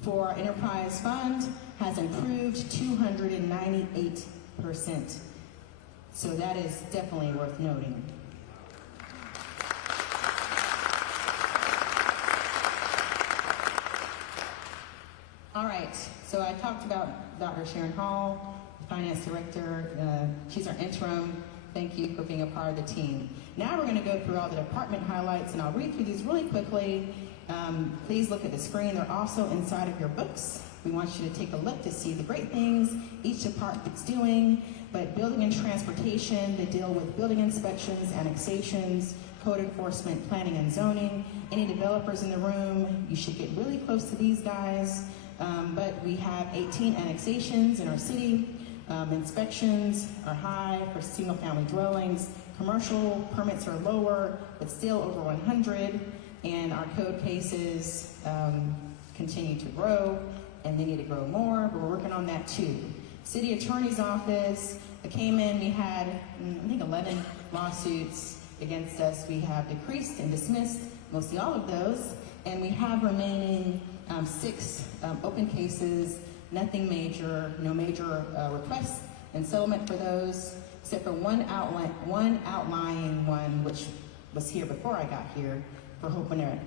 for our enterprise fund has improved 298%. So that is definitely worth noting. All right, so I talked about Dr. Sharon Hall, Finance Director. She's our interim. Thank you for being a part of the team. Now we're going to go through all the department highlights, and I'll read through these really quickly. Please look at the screen. They're also inside of your books. We want you to take a look to see the great things each department's doing. But building and transportation, they deal with building inspections, annexations, code enforcement, planning and zoning. Any developers in the room, you should get really close to these guys. But we have 18 annexations in our city. Inspections are high for single-family dwellings. Commercial permits are lower, but still over 100. And our code cases continue to grow, and they need to grow more, but we're working on that too. City Attorney's Office came in, we had, I think, 11 lawsuits against us. We have decreased and dismissed mostly all of those, and we have remaining 6 open cases, nothing major, no major requests and settlement for those, except for one outlying one, which was here before I got here. We're hoping to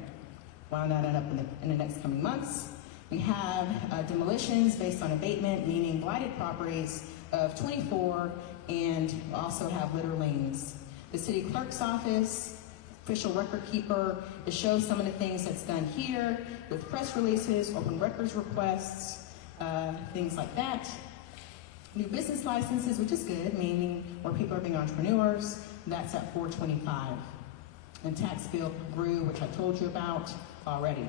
wound that up in the next coming months. We have demolitions based on abatement, meaning blighted properties of 24, and also have litter lanes. The city clerk's office, official record keeper, to show some of the things that's done here with press releases, open records requests, things like that. New business licenses, which is good, meaning where people are being entrepreneurs, that's at 425. And tax bill grew, which I told you about already.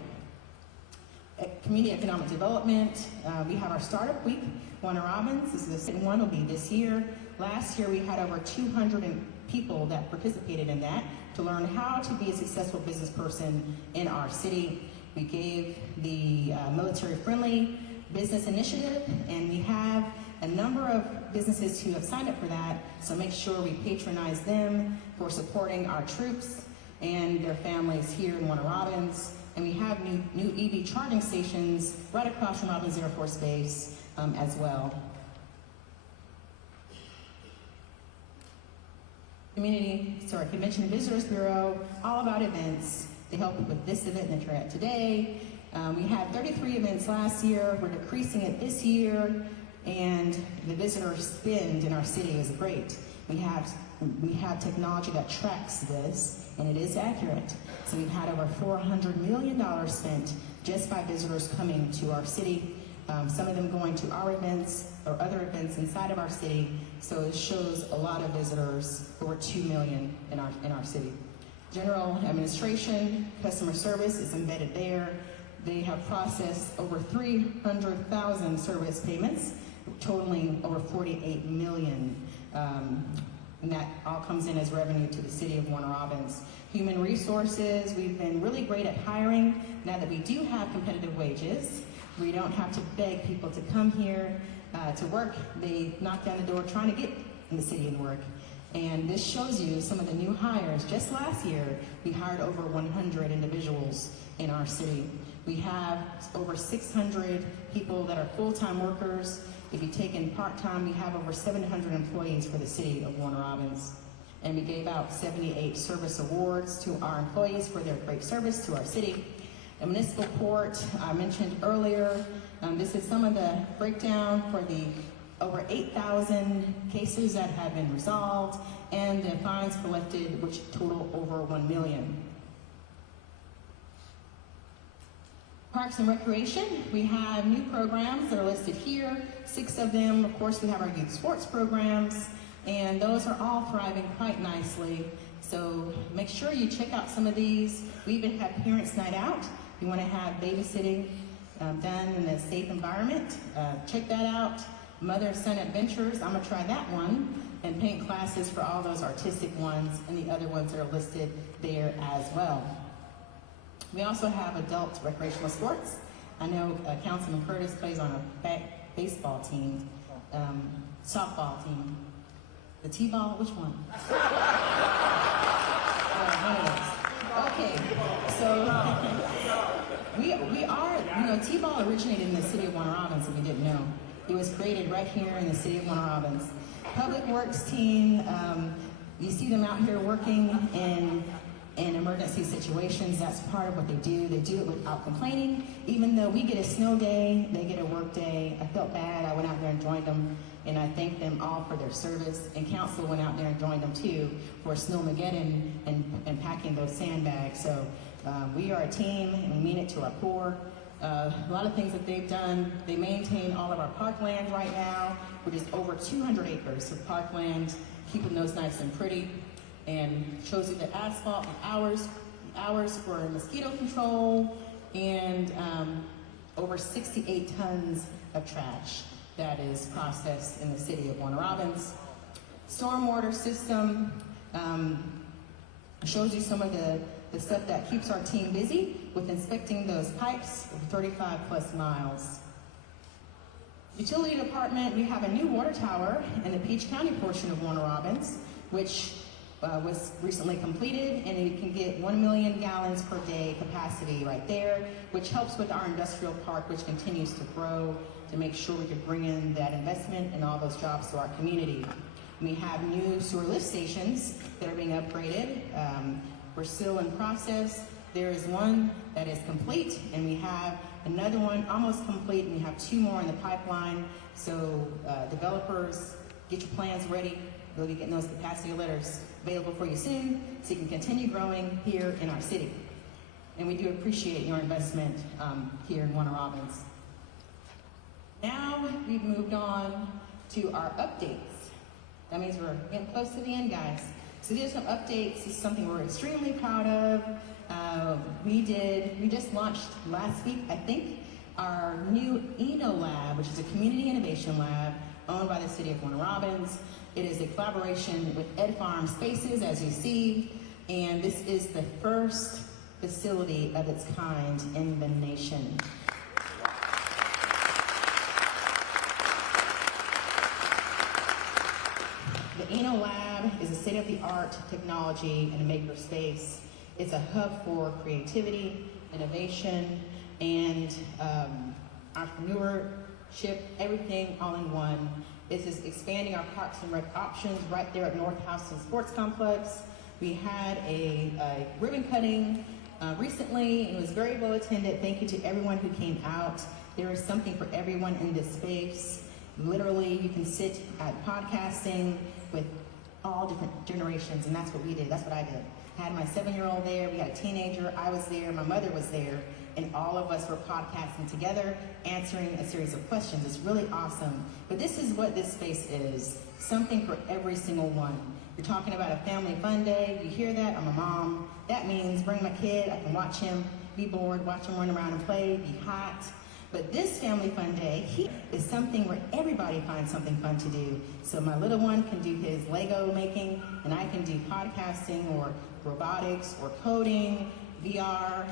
Community economic development, we have our startup week, Warner Robins. This is the second one, will be this year. Last year we had over 200 people that participated in that to learn how to be a successful business person in our city. We gave the military-friendly business initiative, and we have a number of businesses who have signed up for that, so make sure we patronize them for supporting our troops and their families here in Warner Robins. And we have new EV charging stations right across from Robins Air Force Base as well. Convention and Visitors Bureau, all about events. They help with this event that you're at today. We had 33 events last year. We're decreasing it this year, and the visitor spend in our city is great. We have technology that tracks this, and it is accurate. So we've had over $400 million spent just by visitors coming to our city. Some of them going to our events or other events inside of our city. So it shows a lot of visitors, over 2 million in our city. General administration, customer service is embedded there. They have processed over 300,000 service payments, totaling over 48 million. And that all comes in as revenue to the city of Warner Robins. Human resources, we've been really great at hiring. Now that we do have competitive wages, we don't have to beg people to come here to work. They knock down the door trying to get in the city and work. And this shows you some of the new hires. Just last year, we hired over 100 individuals in our city. We have over 600 people that are full-time workers. If you take in part-time, we have over 700 employees for the city of Warner Robins. And we gave out 78 service awards to our employees for their great service to our city. A municipal court, I mentioned earlier, this is some of the breakdown for the over 8,000 cases that have been resolved and the fines collected, which total over 1 million. Parks and Recreation, we have new programs that are listed here. 6 of them, of course, we have our youth sports programs, and those are all thriving quite nicely. So make sure you check out some of these. We even have Parents' Night Out. You want to have babysitting done in a safe environment. Check that out. Mother-son adventures, I'm going to try that one. And paint classes for all those artistic ones and the other ones that are listed there as well. We also have adult recreational sports. I know Councilman Curtis plays on a baseball team, softball team. The T-ball, which one? One of those. Okay, so we are, T-ball originated in the city of Warner Robins, if you didn't know. It was created right here in the city of Warner Robins. Public Works team, you see them out here working in emergency situations. That's part of what they do. They do it without complaining. Even though we get a snow day, they get a work day. I felt bad. I went out there and joined them, and I thanked them all for their service. And council went out there and joined them too for Snowmageddon and packing those sandbags. So we are a team, and we mean it to our core. A lot of things that they've done. They maintain all of our parklands right now, which is over 200 acres of parkland, keeping those nice and pretty. And shows you the asphalt and hours for mosquito control, and over 68 tons of trash that is processed in the city of Warner Robins. Stormwater system shows you some of the stuff that keeps our team busy with inspecting those pipes of 35 plus miles. Utility department, we have a new water tower in the Peach County portion of Warner Robins, which was recently completed, and it can get 1 million gallons per day capacity right there, which helps with our industrial park, which continues to grow to make sure we can bring in that investment and all those jobs to our community. We have new sewer lift stations that are being upgraded. We're still in process. There is one that is complete, and we have another one almost complete, and we have 2 more in the pipeline. So developers, get your plans ready. We'll be getting those capacity letters available for you soon, so you can continue growing here in our city. And we do appreciate your investment here in Warner Robins. Now we've moved on to our updates. That means we're getting close to the end, guys. So these are some updates. This is something we're extremely proud of. We just launched last week, I think, our new Lab, which is a community innovation lab owned by the city of Warner Robins. It is a collaboration with Ed Farm Spaces, as you see, and this is the first facility of its kind in the nation. The Lab is a state-of-the-art technology and a makerspace. It's a hub for creativity, innovation, and entrepreneurship, everything all in one. This is expanding our Parks and Rec options right there at North Houston Sports Complex. We had a ribbon cutting recently, and it was very well attended. Thank you to everyone who came out. There is something for everyone in this space. Literally, you can sit at podcasting with all different generations, and that's what we did. That's what I did. I had my 7-year-old there, we had a teenager, I was there, my mother was there, and all of us were podcasting together, answering a series of questions. It's really awesome. But this is what this space is, something for every single one. You're talking about a family fun day, you hear that? I'm a mom. That means bring my kid, I can watch him, be bored, watch him run around and play, be hot. But this family fun day is something where everybody finds something fun to do. So my little one can do his Lego making, and I can do podcasting or robotics or coding, VR,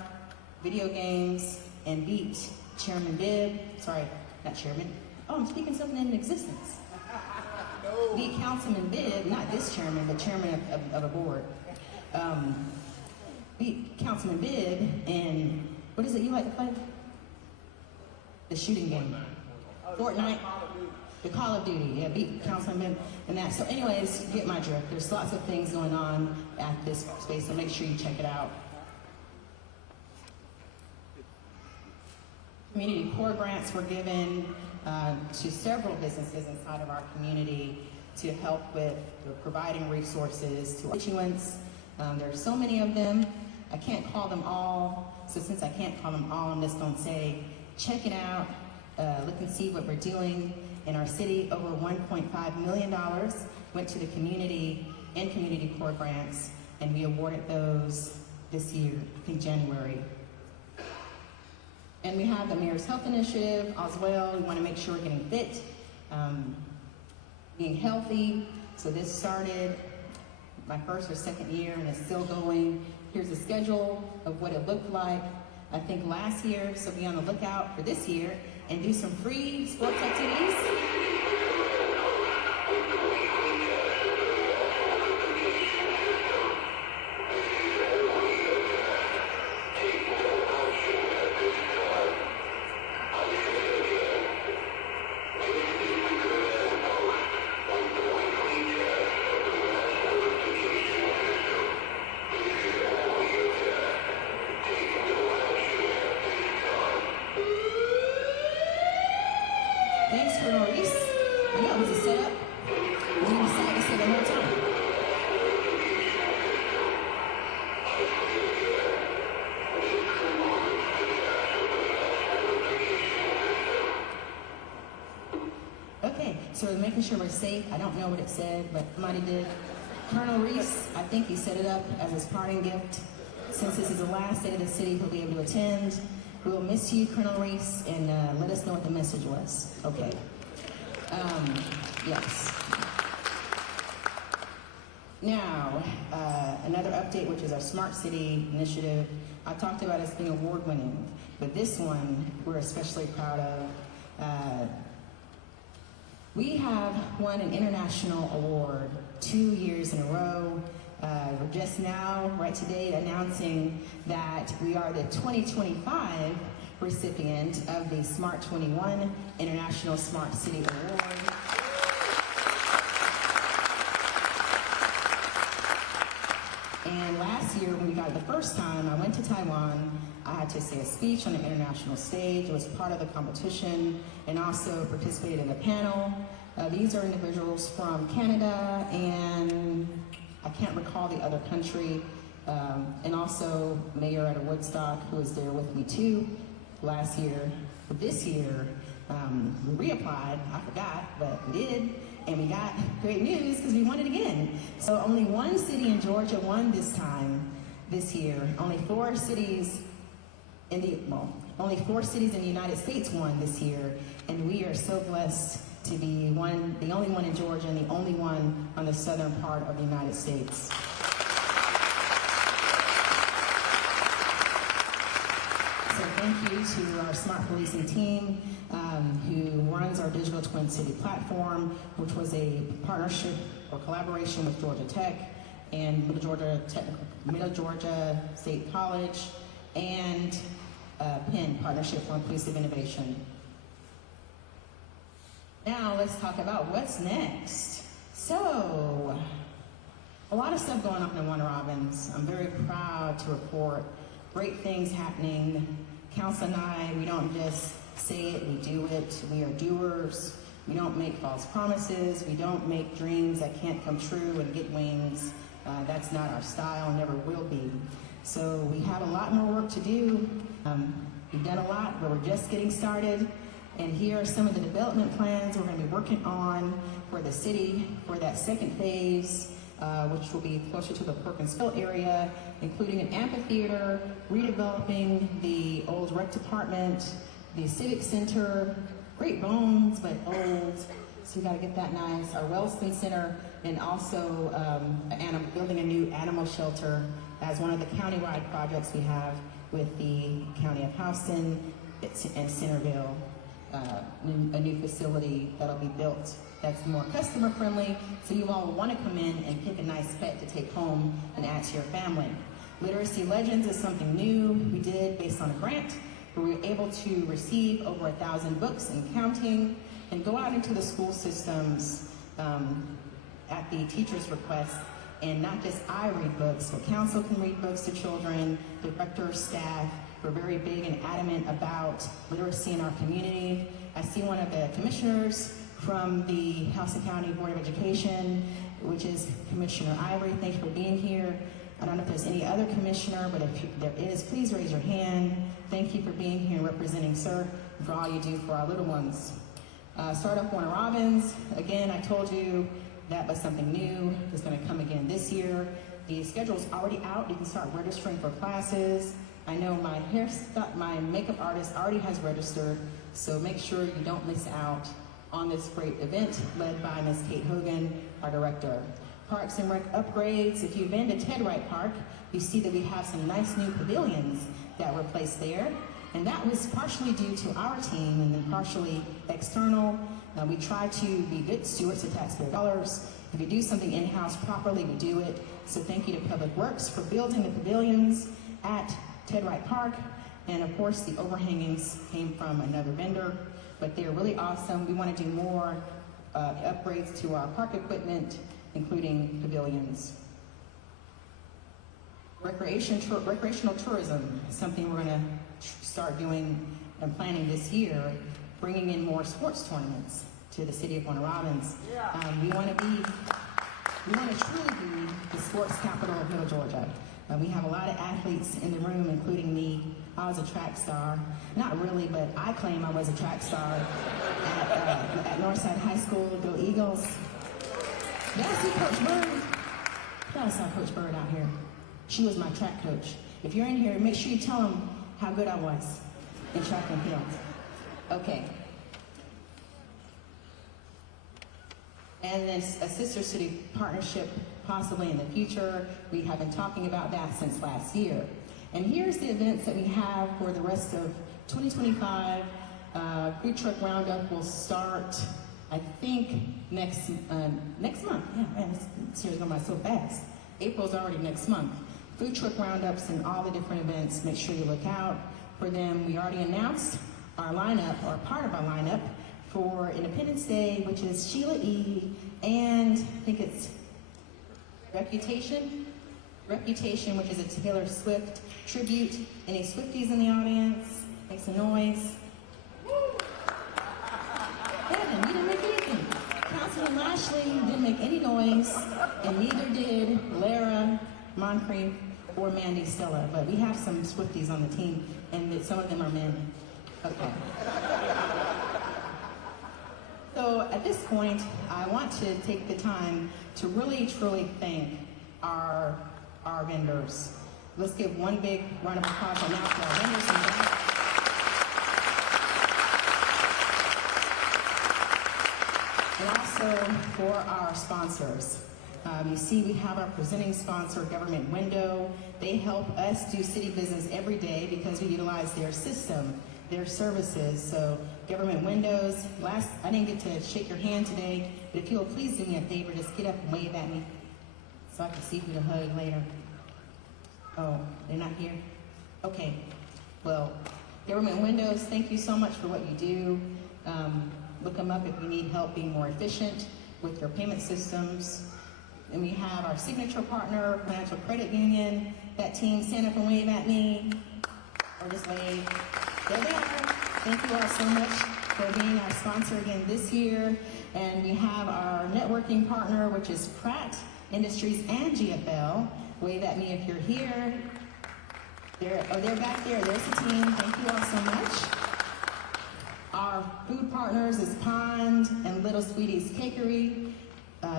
video games, and beat Chairman Bibb. Sorry, not Chairman. Oh, I'm speaking something into existence. No. Beat Councilman Bibb, not this chairman, but chairman of a board. Beat Councilman Bibb, and what is it you like to play? The shooting game. Fortnite. The Call of Duty. Yeah, beat Councilman and that. So anyways, you get my drift. There's lots of things going on at this space, so make sure you check it out. Community core grants were given to several businesses inside of our community to help with providing resources to our constituents. There are so many of them. I can't call them all. So since I can't call them all, I'm just going to say, check it out, look and see what we're doing in our city. Over $1.5 million went to the community and community core grants, and we awarded those this year, I think January. And we have the Mayor's Health Initiative as well. We want to make sure we're getting fit, being healthy. So this started my first or second year, and it's still going. Here's the schedule of what it looked like, I think last year, so be on the lookout for this year and do some free sports activities. Thanks, Colonel Reese. I know it was a setup. We decided to say the whole time. Okay, so we're making sure we're safe. I don't know what it said, but somebody did. Colonel Reese, I think he set it up as his parting gift. Since this is the last day of the city he'll be able to attend, we will miss you, Colonel Reese, and let us know what the message was. Okay. Yes. Now, another update, which is our Smart City initiative. I talked about us being award-winning, but this one we're especially proud of. We have won an international award 2 years in a row. We're just now, right today, announcing that we are the 2025 recipient of the Smart 21 International Smart City Award. And last year, when we got it the first time, I went to Taiwan. I had to say a speech on the international stage. It was part of the competition, and also participated in a panel. These are individuals from Canada, and I can't recall the other country, and also Mayor at Woodstock, who was there with me too last year. But this year, we reapplied. I forgot, but we did. And we got great news because we won it again. So only one city in Georgia won this year. Only four cities in the United States won this year. And we are so blessed to be the only one in Georgia and the only one on the southern part of the United States. So thank you to our Smart Policing team, who runs our Digital Twin City platform, which was a partnership or collaboration with Georgia Tech and Middle Georgia State College, and Penn, Partnership for Inclusive Innovation. Now let's talk about what's next. So, a lot of stuff going on in Warner Robins. I'm very proud to report great things happening. Council and I, we don't just say it, we do it. We are doers. We don't make false promises. We don't make dreams that can't come true and get wings. That's not our style, never will be. So we have a lot more work to do. We've done a lot, but we're just getting started. And here are some of the development plans we're going to be working on for the city for that second phase, which will be closer to the Perkinsville area, including an amphitheater, redeveloping the old rec department, the civic center, great bones, but old, so we got to get that nice, our Wellston Center, and also building a new animal shelter as one of the countywide projects we have with the County of Houston and Centerville, a new facility that'll be built that's more customer friendly, so you all will want to come in and pick a nice pet to take home and add to your family. Literacy Legends is something new we did based on a grant, where we were able to receive over 1,000 books and counting, and go out into the school systems at the teacher's request, and not just I read books, but council can read books to children, directors, staff. We're very big and adamant about literacy in our community. I see one of the commissioners from the Houston County Board of Education, which is Commissioner Ivory. Thank you for being here. I don't know if there's any other commissioner, but if there is, please raise your hand. Thank you for being here and representing SIR, for all you do for our little ones. Startup Warner Robins, again, I told you that was something new. It's going to come again this year. The schedule's already out. You can start registering for classes. I know my makeup artist already has registered, so make sure you don't miss out on this great event led by Ms. Kate Hogan, our director. Parks and Rec upgrades. If you've been to Ted Wright Park, you see that we have some nice new pavilions that were placed there. And that was partially due to our team and then partially external. We try to be good stewards of taxpayer dollars. If we do something in-house properly, we do it. So thank you to Public Works for building the pavilions at Ted Wright Park. And of course, the overhangings came from another vendor, but they're really awesome. We want to do more upgrades to our park equipment, including pavilions. Recreational tourism is something we're going to start doing and planning this year, bringing in more sports tournaments to the city of Warner Robins. We want to truly be the sports capital of Middle Georgia. We have a lot of athletes in the room, including me. I was a track star. Not really, but I claim I was a track star at Northside High School. Go Eagles. Y'all see Coach Bird? Y'all saw Coach Bird out here. She was my track coach. If you're in here, make sure you tell them how good I was in track and field. Okay. And then a sister city partnership possibly in the future. We have been talking about that since last year. And here's the events that we have for the rest of 2025. Food Truck Roundup will start, I think, next month. Yeah, man, this year's going by so fast. April's already next month. Food truck roundups and all the different events, make sure you look out for them. We already announced our lineup, or part of our lineup, for Independence Day, which is Sheila E. and I think it's Reputation, which is a Taylor Swift tribute. Any Swifties in the audience? Make some noise. Kevin, you didn't make anything. Councilman Lashley didn't make any noise, and neither did Lara, Moncrief, or Mandy Stella. But we have some Swifties on the team, and some of them are men. Okay. So at this point, I want to take the time to really, truly thank our vendors. Let's give one big round of applause now for our vendors and also for our sponsors. You see we have our presenting sponsor, Government Window. They help us do city business every day because we utilize their system, their services. So Government Windows, I didn't get to shake your hand today, but if you'll please do me a favor, just get up and wave at me so I can see who to hug later. Oh, they're not here? Okay. Well, Government Windows, thank you so much for what you do. Look them up if you need help being more efficient with your payment systems. And we have our signature partner, Financial Credit Union. That team, stand up and wave at me, or just wave. There they are. Thank you all so much for being our sponsor again this year. And we have our networking partner, which is Pratt Industries and GFL. Wave at me if you're here. They're back there. There's the team. Thank you all so much. Our food partners is Pond and Little Sweetie's Cakery.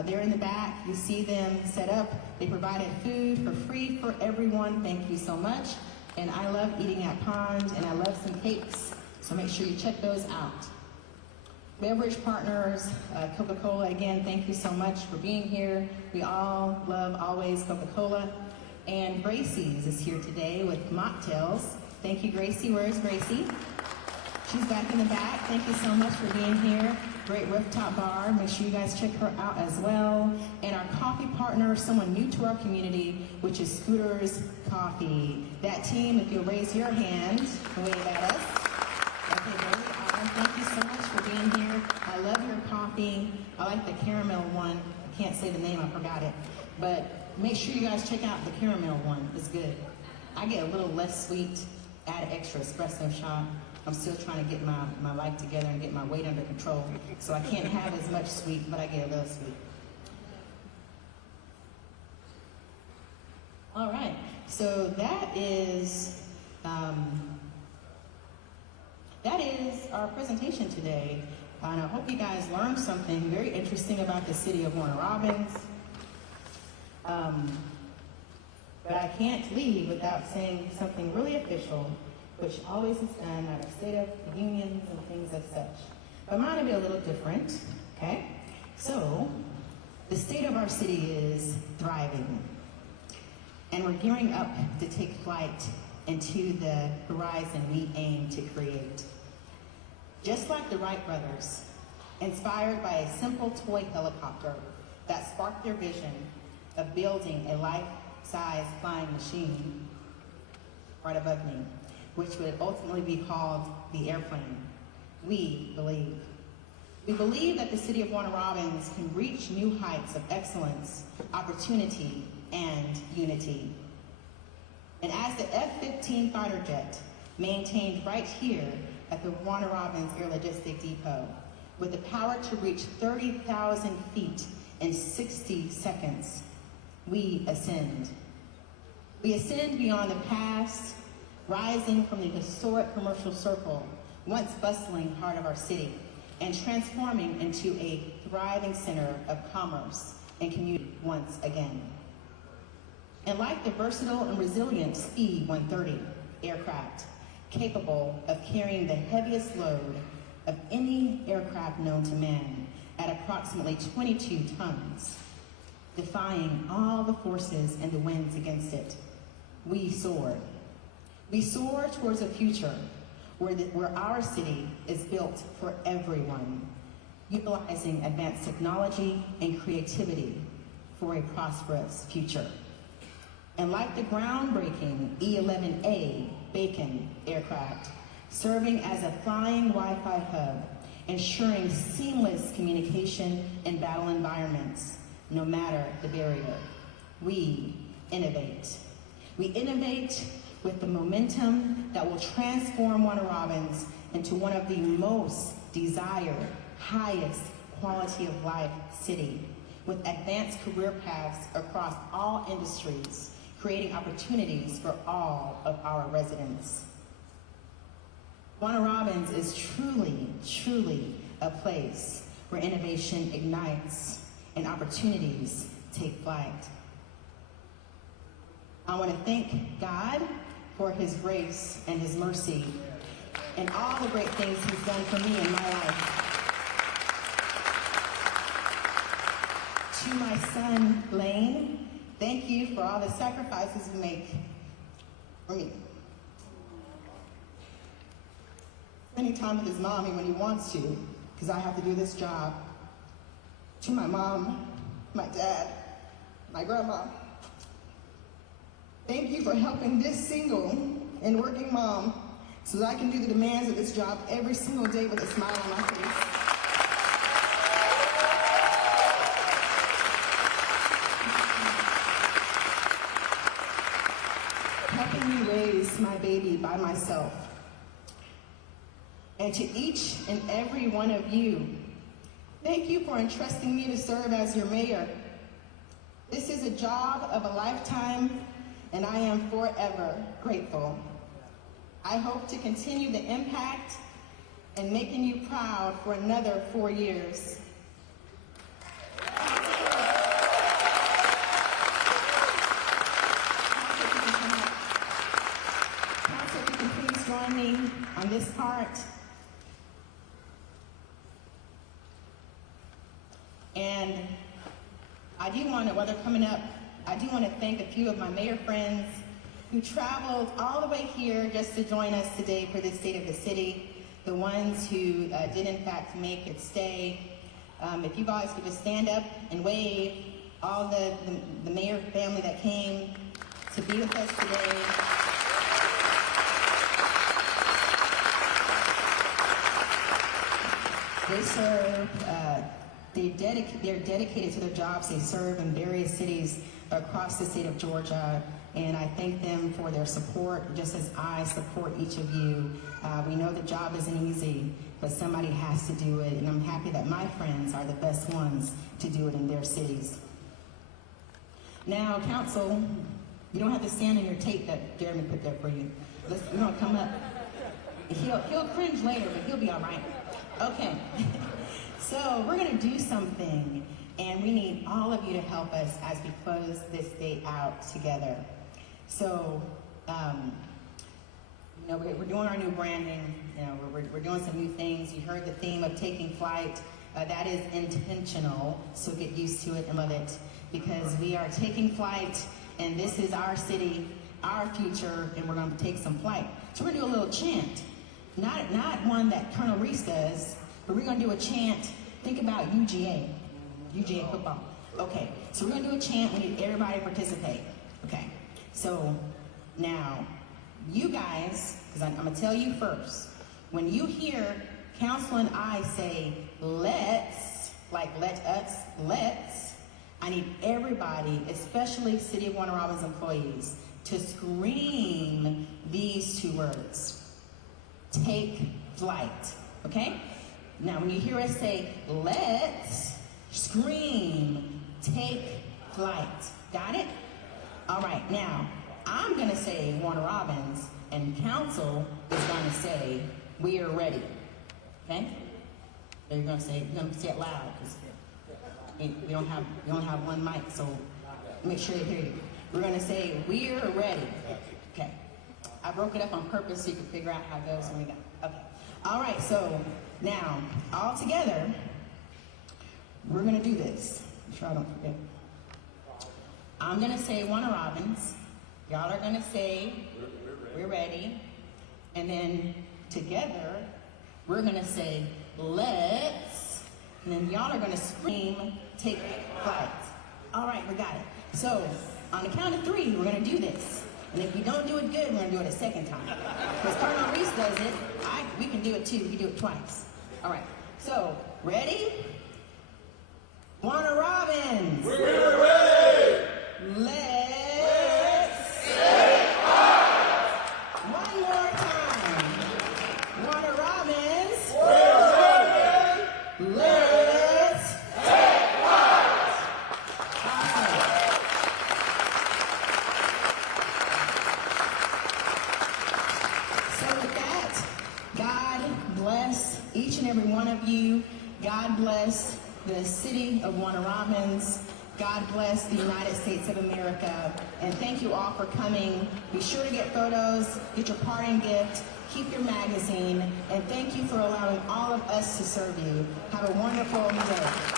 They're in the back. You see them set up. They provided food for free for everyone. Thank you so much. And I love eating at Pond, and I love some cakes. So make sure you check those out. Beverage partners, Coca-Cola, again, thank you so much for being here. We all love always Coca-Cola. And Gracie's is here today with mocktails. Thank you, Gracie. Where's Gracie? She's back in the back. Thank you so much for being here. Great rooftop bar. Make sure you guys check her out as well. And our coffee partner, someone new to our community, which is Scooter's Coffee. That team, if you'll raise your hand and wave at us. Okay, very awesome. Thank you so much for being here. I love your coffee. I like the caramel one. I can't say the name, I forgot it. But make sure you guys check out the caramel one. It's good. I get a little less sweet, add an extra espresso shot. I'm still trying to get my life together and get my weight under control. So I can't have as much sweet, but I get a little sweet. All right, so that is our presentation today. And I hope you guys learned something very interesting about the city of Warner Robins. But I can't leave without saying something really official, which always is done at our State of the Unions and things as such. But mine will be a little different, okay? So, the state of our city is thriving. And we're gearing up to take flight into the horizon we aim to create. Just like the Wright brothers, inspired by a simple toy helicopter that sparked their vision of building a life-size flying machine right above me, which would ultimately be called the airplane. We believe that the city of Warner Robins can reach new heights of excellence, opportunity, and unity. And as the F-15 fighter jet maintained right here at the Warner Robins Air Logistic Depot, with the power to reach 30,000 feet in 60 seconds, we ascend. We ascend beyond the past, rising from the historic commercial circle, once bustling heart of our city, and transforming into a thriving center of commerce and community once again. And like the versatile and resilient SPEED-130 aircraft, capable of carrying the heaviest load of any aircraft known to man at approximately 22 tons, defying all the forces and the winds against it, we soar. We soar towards a future where our city is built for everyone, utilizing advanced technology and creativity for a prosperous future. And like the groundbreaking E-11A Bacon aircraft, serving as a flying Wi-Fi hub, ensuring seamless communication in battle environments, no matter the barrier. We innovate. We innovate with the momentum that will transform Warner Robins into one of the most desired, highest quality of life city, with advanced career paths across all industries, creating opportunities for all of our residents. Warner Robins is truly, truly a place where innovation ignites and opportunities take flight. I want to thank God for his grace and his mercy and all the great things he's done for me in my life. To my son, Lane, thank you for all the sacrifices you make for me. Spending time with his mommy when he wants to, because I have to do this job. To my mom, my dad, my grandma, thank you for helping this single and working mom so that I can do the demands of this job every single day with a smile on my face. Helping me raise my baby by myself. And to each and every one of you, thank you for entrusting me to serve as your mayor. This is a job of a lifetime, and I am forever grateful. I hope to continue the impact and making you proud for another 4 years. Council, if you can please join me on this part. And I do want to, while they're coming up, I do want to thank a few of my mayor friends who traveled all the way here just to join us today for the State of the City, the ones who did in fact make it stay. If you guys could just stand up and wave, all the mayor family that came to be with us today. They serve, they're dedicated to their jobs. They serve in various cities across the state of Georgia, and I thank them for their support, just as I support each of you. We know the job isn't easy, but somebody has to do it, and I'm happy that my friends are the best ones to do it in their cities. Now, council, you don't have to stand on your tape that Jeremy put there for you. We're gonna come up. He'll cringe later, but he'll be all right. Okay. So we're going to do something, and we need all of you to help us as we close this day out together. So, you know, we're doing our new branding. You know, we're doing some new things. You heard the theme of taking flight. That is intentional, so get used to it and love it, because we are taking flight, and this is our city, our future, and we're going to take some flight. So we're going to do a little chant. Not one that Colonel Reese does, but we're going to do a chant. Think about UGA football. Okay, so we're going to do a chant. We need everybody to participate. Okay, so now, you guys, because I'm going to tell you first, when you hear Council and I say, let's, like let us, let's, I need everybody, especially City of Warner Robins employees, to scream these two words. Take flight, okay? Now, when you hear us say, let's, scream, take flight. Got it? All right, now, I'm going to say Warner Robins, and Council is going to say, we are ready. Okay? So you're going to say it loud, because we don't have one mic, so make sure they hear you. We're going to say, we're ready. Okay. I broke it up on purpose so you can figure out how it goes when we go. Okay. All right, so now, all together, we're going to do this. Make sure I don't forget. I'm going to say Warner Robins. Y'all are going to say, we're ready. And then together, we're going to say, let's. And then y'all are going to scream, take flight. All right, we got it. So, on the count of 3, we're going to do this. And if you don't do it good, we're going to do it a second time. Because Cardinal Reese does it, we can do it too. We can do it twice. All right. So, ready? Warner Robins. We're ready. Let's take part. One more time. Warner Robins. We're ready. Let's take part. Awesome. So with that, God bless each and every one of you. God bless the city of Warner Robins. God bless the United States of America. And thank you all for coming. Be sure to get photos, get your parting gift, keep your magazine, and thank you for allowing all of us to serve you. Have a wonderful day.